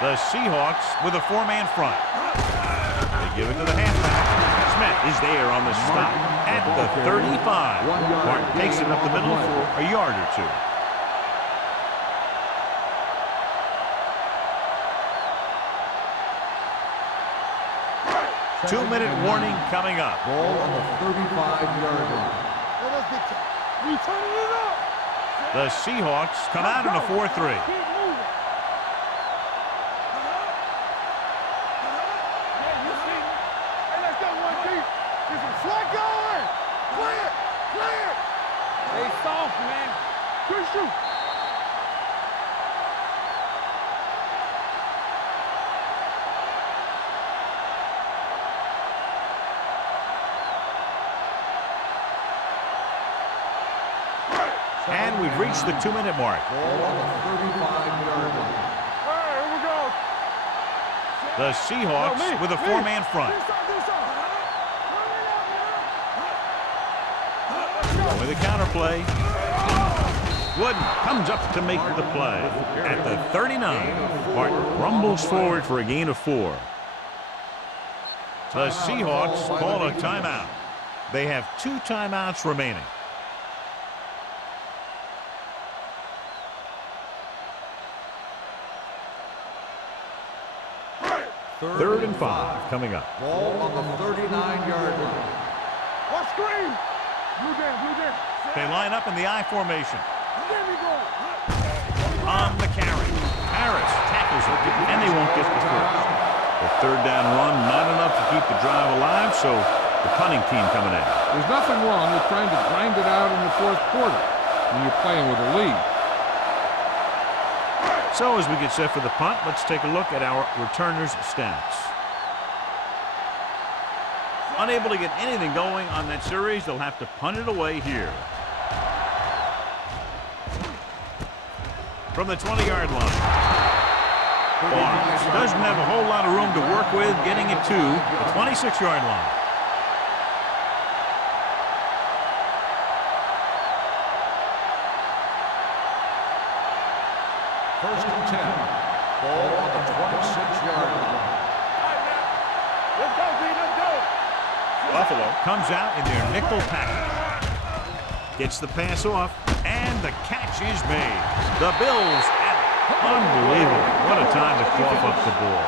The Seahawks with a 4-man front. They give it to the halfback. Smith is there on the stop at the 35. Martin takes it up the middle for a yard or two. Two-minute warning coming up. Ball on the 35-yard line. We turning it up. The Seahawks come out in a 4-3. And we've reached the 2-minute mark. Ball on the 35-yard line. All right, here we go. The Seahawks with a 4-man front. With a counterplay. Wooden comes up to make the play. At the 39, Martin rumbles forward for a gain of 4. The Seahawks call a timeout. They have 2 timeouts remaining. Third and 5 coming up. Ball on the 39-yard line. What screen? Blue down. They line up in the I formation. There we go. On the carry. Harris tackles it, and they won't get the first. The 3rd down run, not enough to keep the drive alive, so the punting team coming in. There's nothing wrong with trying to grind it out in the 4th quarter when you're playing with a lead. So as we get set for the punt, let's take a look at our returners' stats. Unable to get anything going on that series, they'll have to punt it away here. From the 20-yard line. Barnes doesn't have a whole lot of room to work with, getting it to the 26-yard line. First and 10. Ball on the 26-yard line. Let's go, B. Let's go. Buffalo comes out in their nickel package. Gets the pass off, and the catch is made. The Bills have it. Unbelievable. What a time to cough up the ball.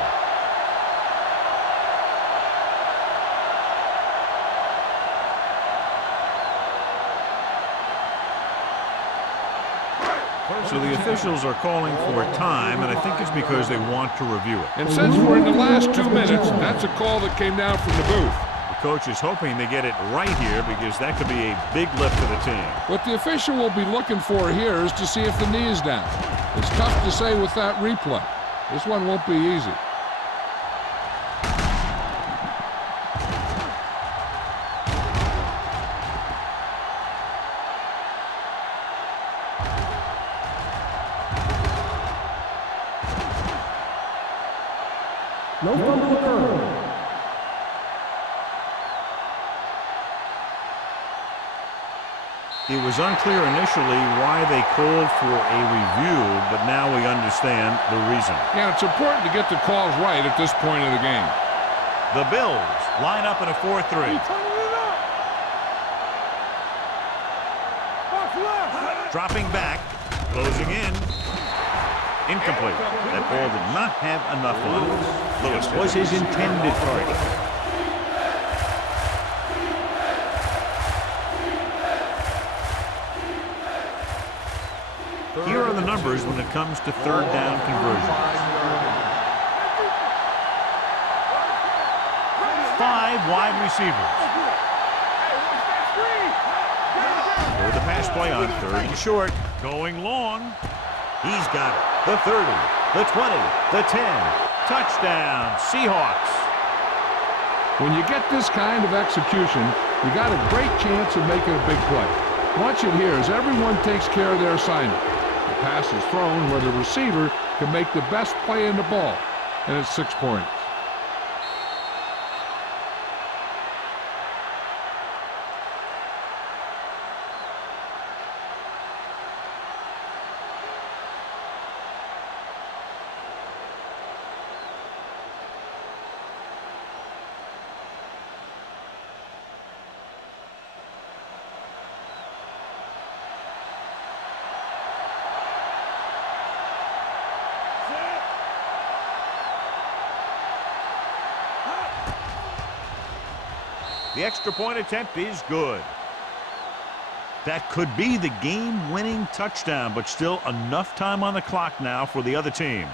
So the officials are calling for time, and I think it's because they want to review it. And since we're in the last 2 minutes, that's a call that came down from the booth. The coach is hoping they get it right here because that could be a big lift for the team. What the official will be looking for here is to see if the knee is down. It's tough to say with that replay. This one won't be easy. No fumble occurred. It was unclear initially why they called for a review, but now we understand the reason. Yeah, it's important to get the calls right at this point of the game. The Bills line up in a 4-3. We turning it up. Box left. Dropping back, closing in. Incomplete. That ball did not have enough on it. Lewis was his intended target. Here are the numbers when it comes to 3rd down conversions. 5 receivers. Hey, watch that screen. Throw the pass play on 3rd and short. Going long. He's got it. The 30, the 20, the 10. Touchdown, Seahawks. When you get this kind of execution, you got a great chance of making a big play. Watch it here as everyone takes care of their assignment. The pass is thrown where the receiver can make the best play in the ball, and it's 6 points. The extra point attempt is good. That could be the game-winning touchdown, but still enough time on the clock now for the other team.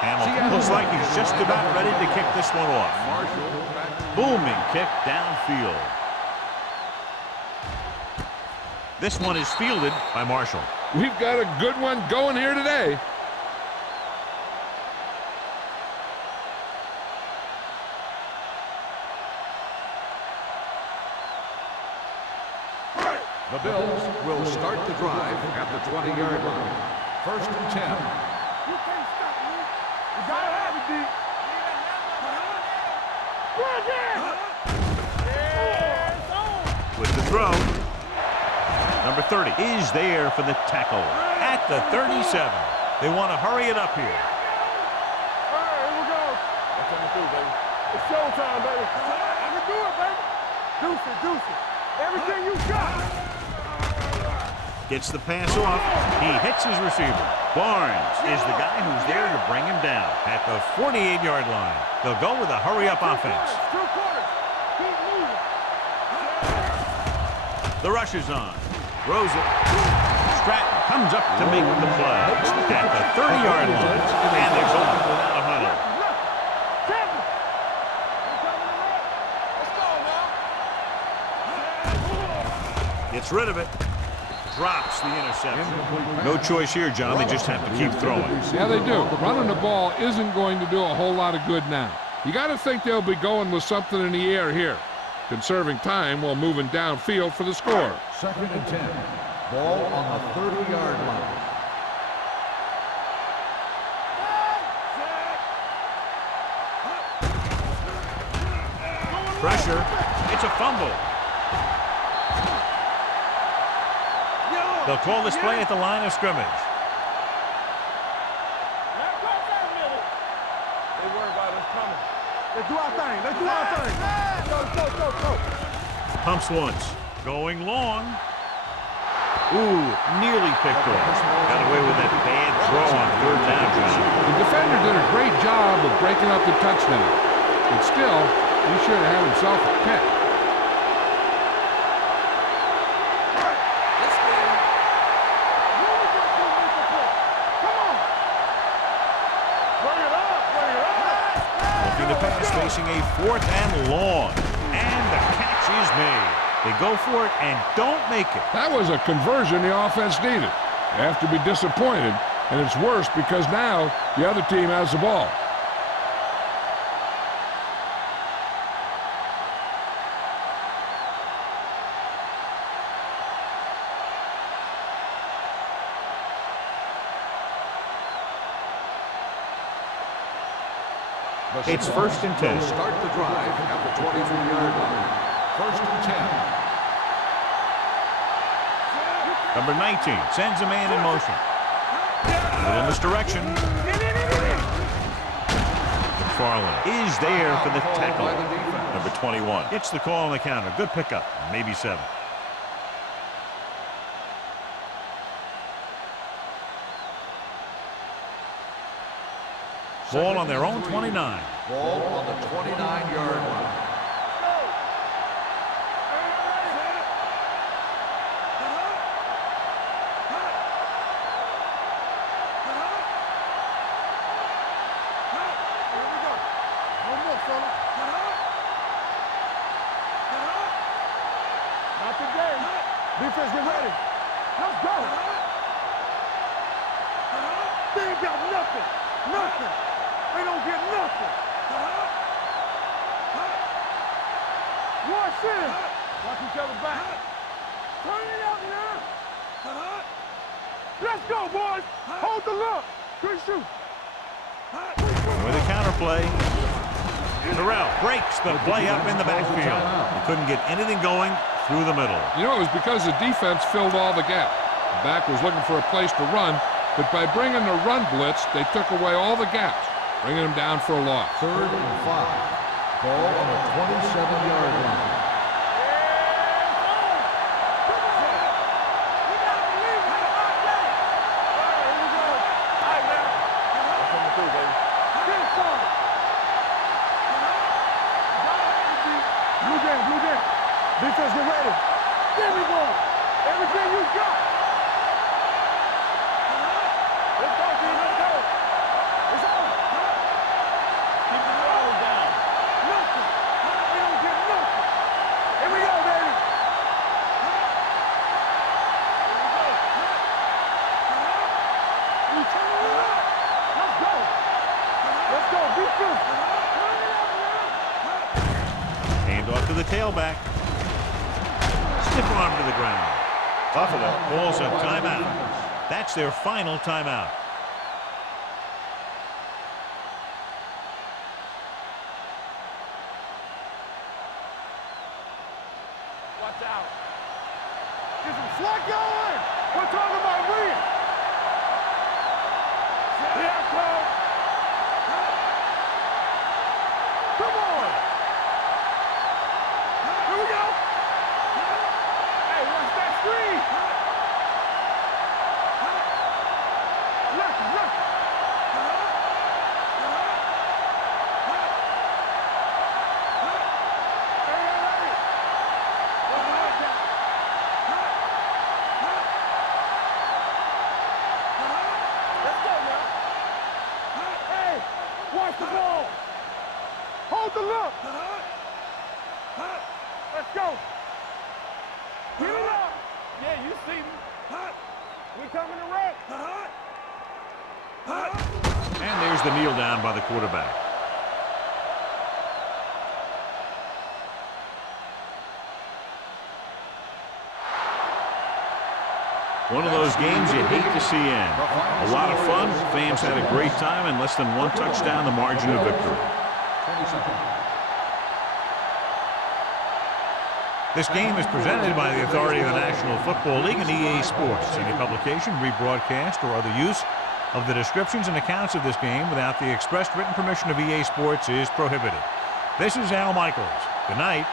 Hamilton looks like he's just about ready to kick this one off. Booming kick downfield. This one is fielded by Marshall. We've got a good one going here today. The Bills will start the drive at the 20-yard line. 1st and 10. You can't stop me. You gotta have it, D. Run there! With the throw. Number 30 is there for the tackle at the 37. They want to hurry it up here. All right, here we go. That's what I'm gonna do, baby. It's showtime, baby. I can do it, baby. Deuce it, deuce it. Everything you got. Gets the pass off. He hits his receiver. Barnes is the guy who's there to bring him down at the 48-yard line. They'll go with a hurry-up offense. 2 quarters. Keep moving. The rush is on. Throws it. Stratton comes up to make the play at the 30-yard line. And they're going without a huddle. Let's go now. Gets rid of it. Drops the interception. No choice here, John. They just have to keep throwing. Yeah, they do. Running the ball isn't going to do a whole lot of good now. You got to think they'll be going with something in the air here, conserving time while moving downfield for the score. 2nd and 10. Ball on the 30-yard line. Pressure. It's a fumble. They'll call this play at the line of scrimmage. They worry about us coming. Let's do our thing. Let's do our thing. Go. Pumps once. Going long. Ooh, nearly picked off. Got away with that bad throw on 3rd down, John. The defender did a great job of breaking up the touchdown, but still, he should have had himself a pick. Facing a 4th and long, and the catch is made. They go for it and don't make it. That was a conversion the offense needed. They have to be disappointed, and it's worse because now the other team has the ball. It's 1st and 10. Start the drive at the 23-yard line. 1st and 10. Number 19 sends a man in motion. Little misdirection. McFarland is there for the tackle. Number 21 gets the call on the counter. Good pickup. Maybe 7. Ball on their own 29. Ball on the 29-yard line. Not today. Defense, get ready. Let's go. They ain't got nothing. Nothing. They don't get nothing. Watch this. Watch each other back. Turn it up now. Let's go, boys. Hold the look. Good shoot. With a counter play. Terrell breaks the play up in the backfield. He couldn't get anything going through the middle. You know, it was because the defense filled all the gap. The back was looking for a place to run, but by bringing the run blitz, they took away all the gaps, bringing them down for a loss. 3rd and 5. Ball on the 27-yard line. Defense, get ready. Give me ball. Everything you got. Let's go, G. Let's go. It's on. Keep the throttle down. Nothing. We don't get nothing. Here we go, baby. We turn it up. Let's go. Let's go. Defense. Turn it up now. Hand off to the tailback. Stiff arm to the ground. Buffalo calls a timeout. That's their final timeout. Watch out. Get some slack going. We're talking about win. Here I come. Come on. Here we go. Hey, watch that screen. Lucky, lucky. Let's go now. Hey, watch the ball. Hold the look. Let's go. Get it up. Yeah, you see me. We coming to wreck. And there's the kneel down by the quarterback. One of those games you hate to see end. A lot of fun. Fans had a great time, and less than one touchdown, the margin of victory. 20 seconds. This game is presented by the authority of the National Football League and EA Sports. Any publication, rebroadcast, or other use of the descriptions and accounts of this game without the expressed written permission of EA Sports is prohibited. This is Al Michaels. Good night.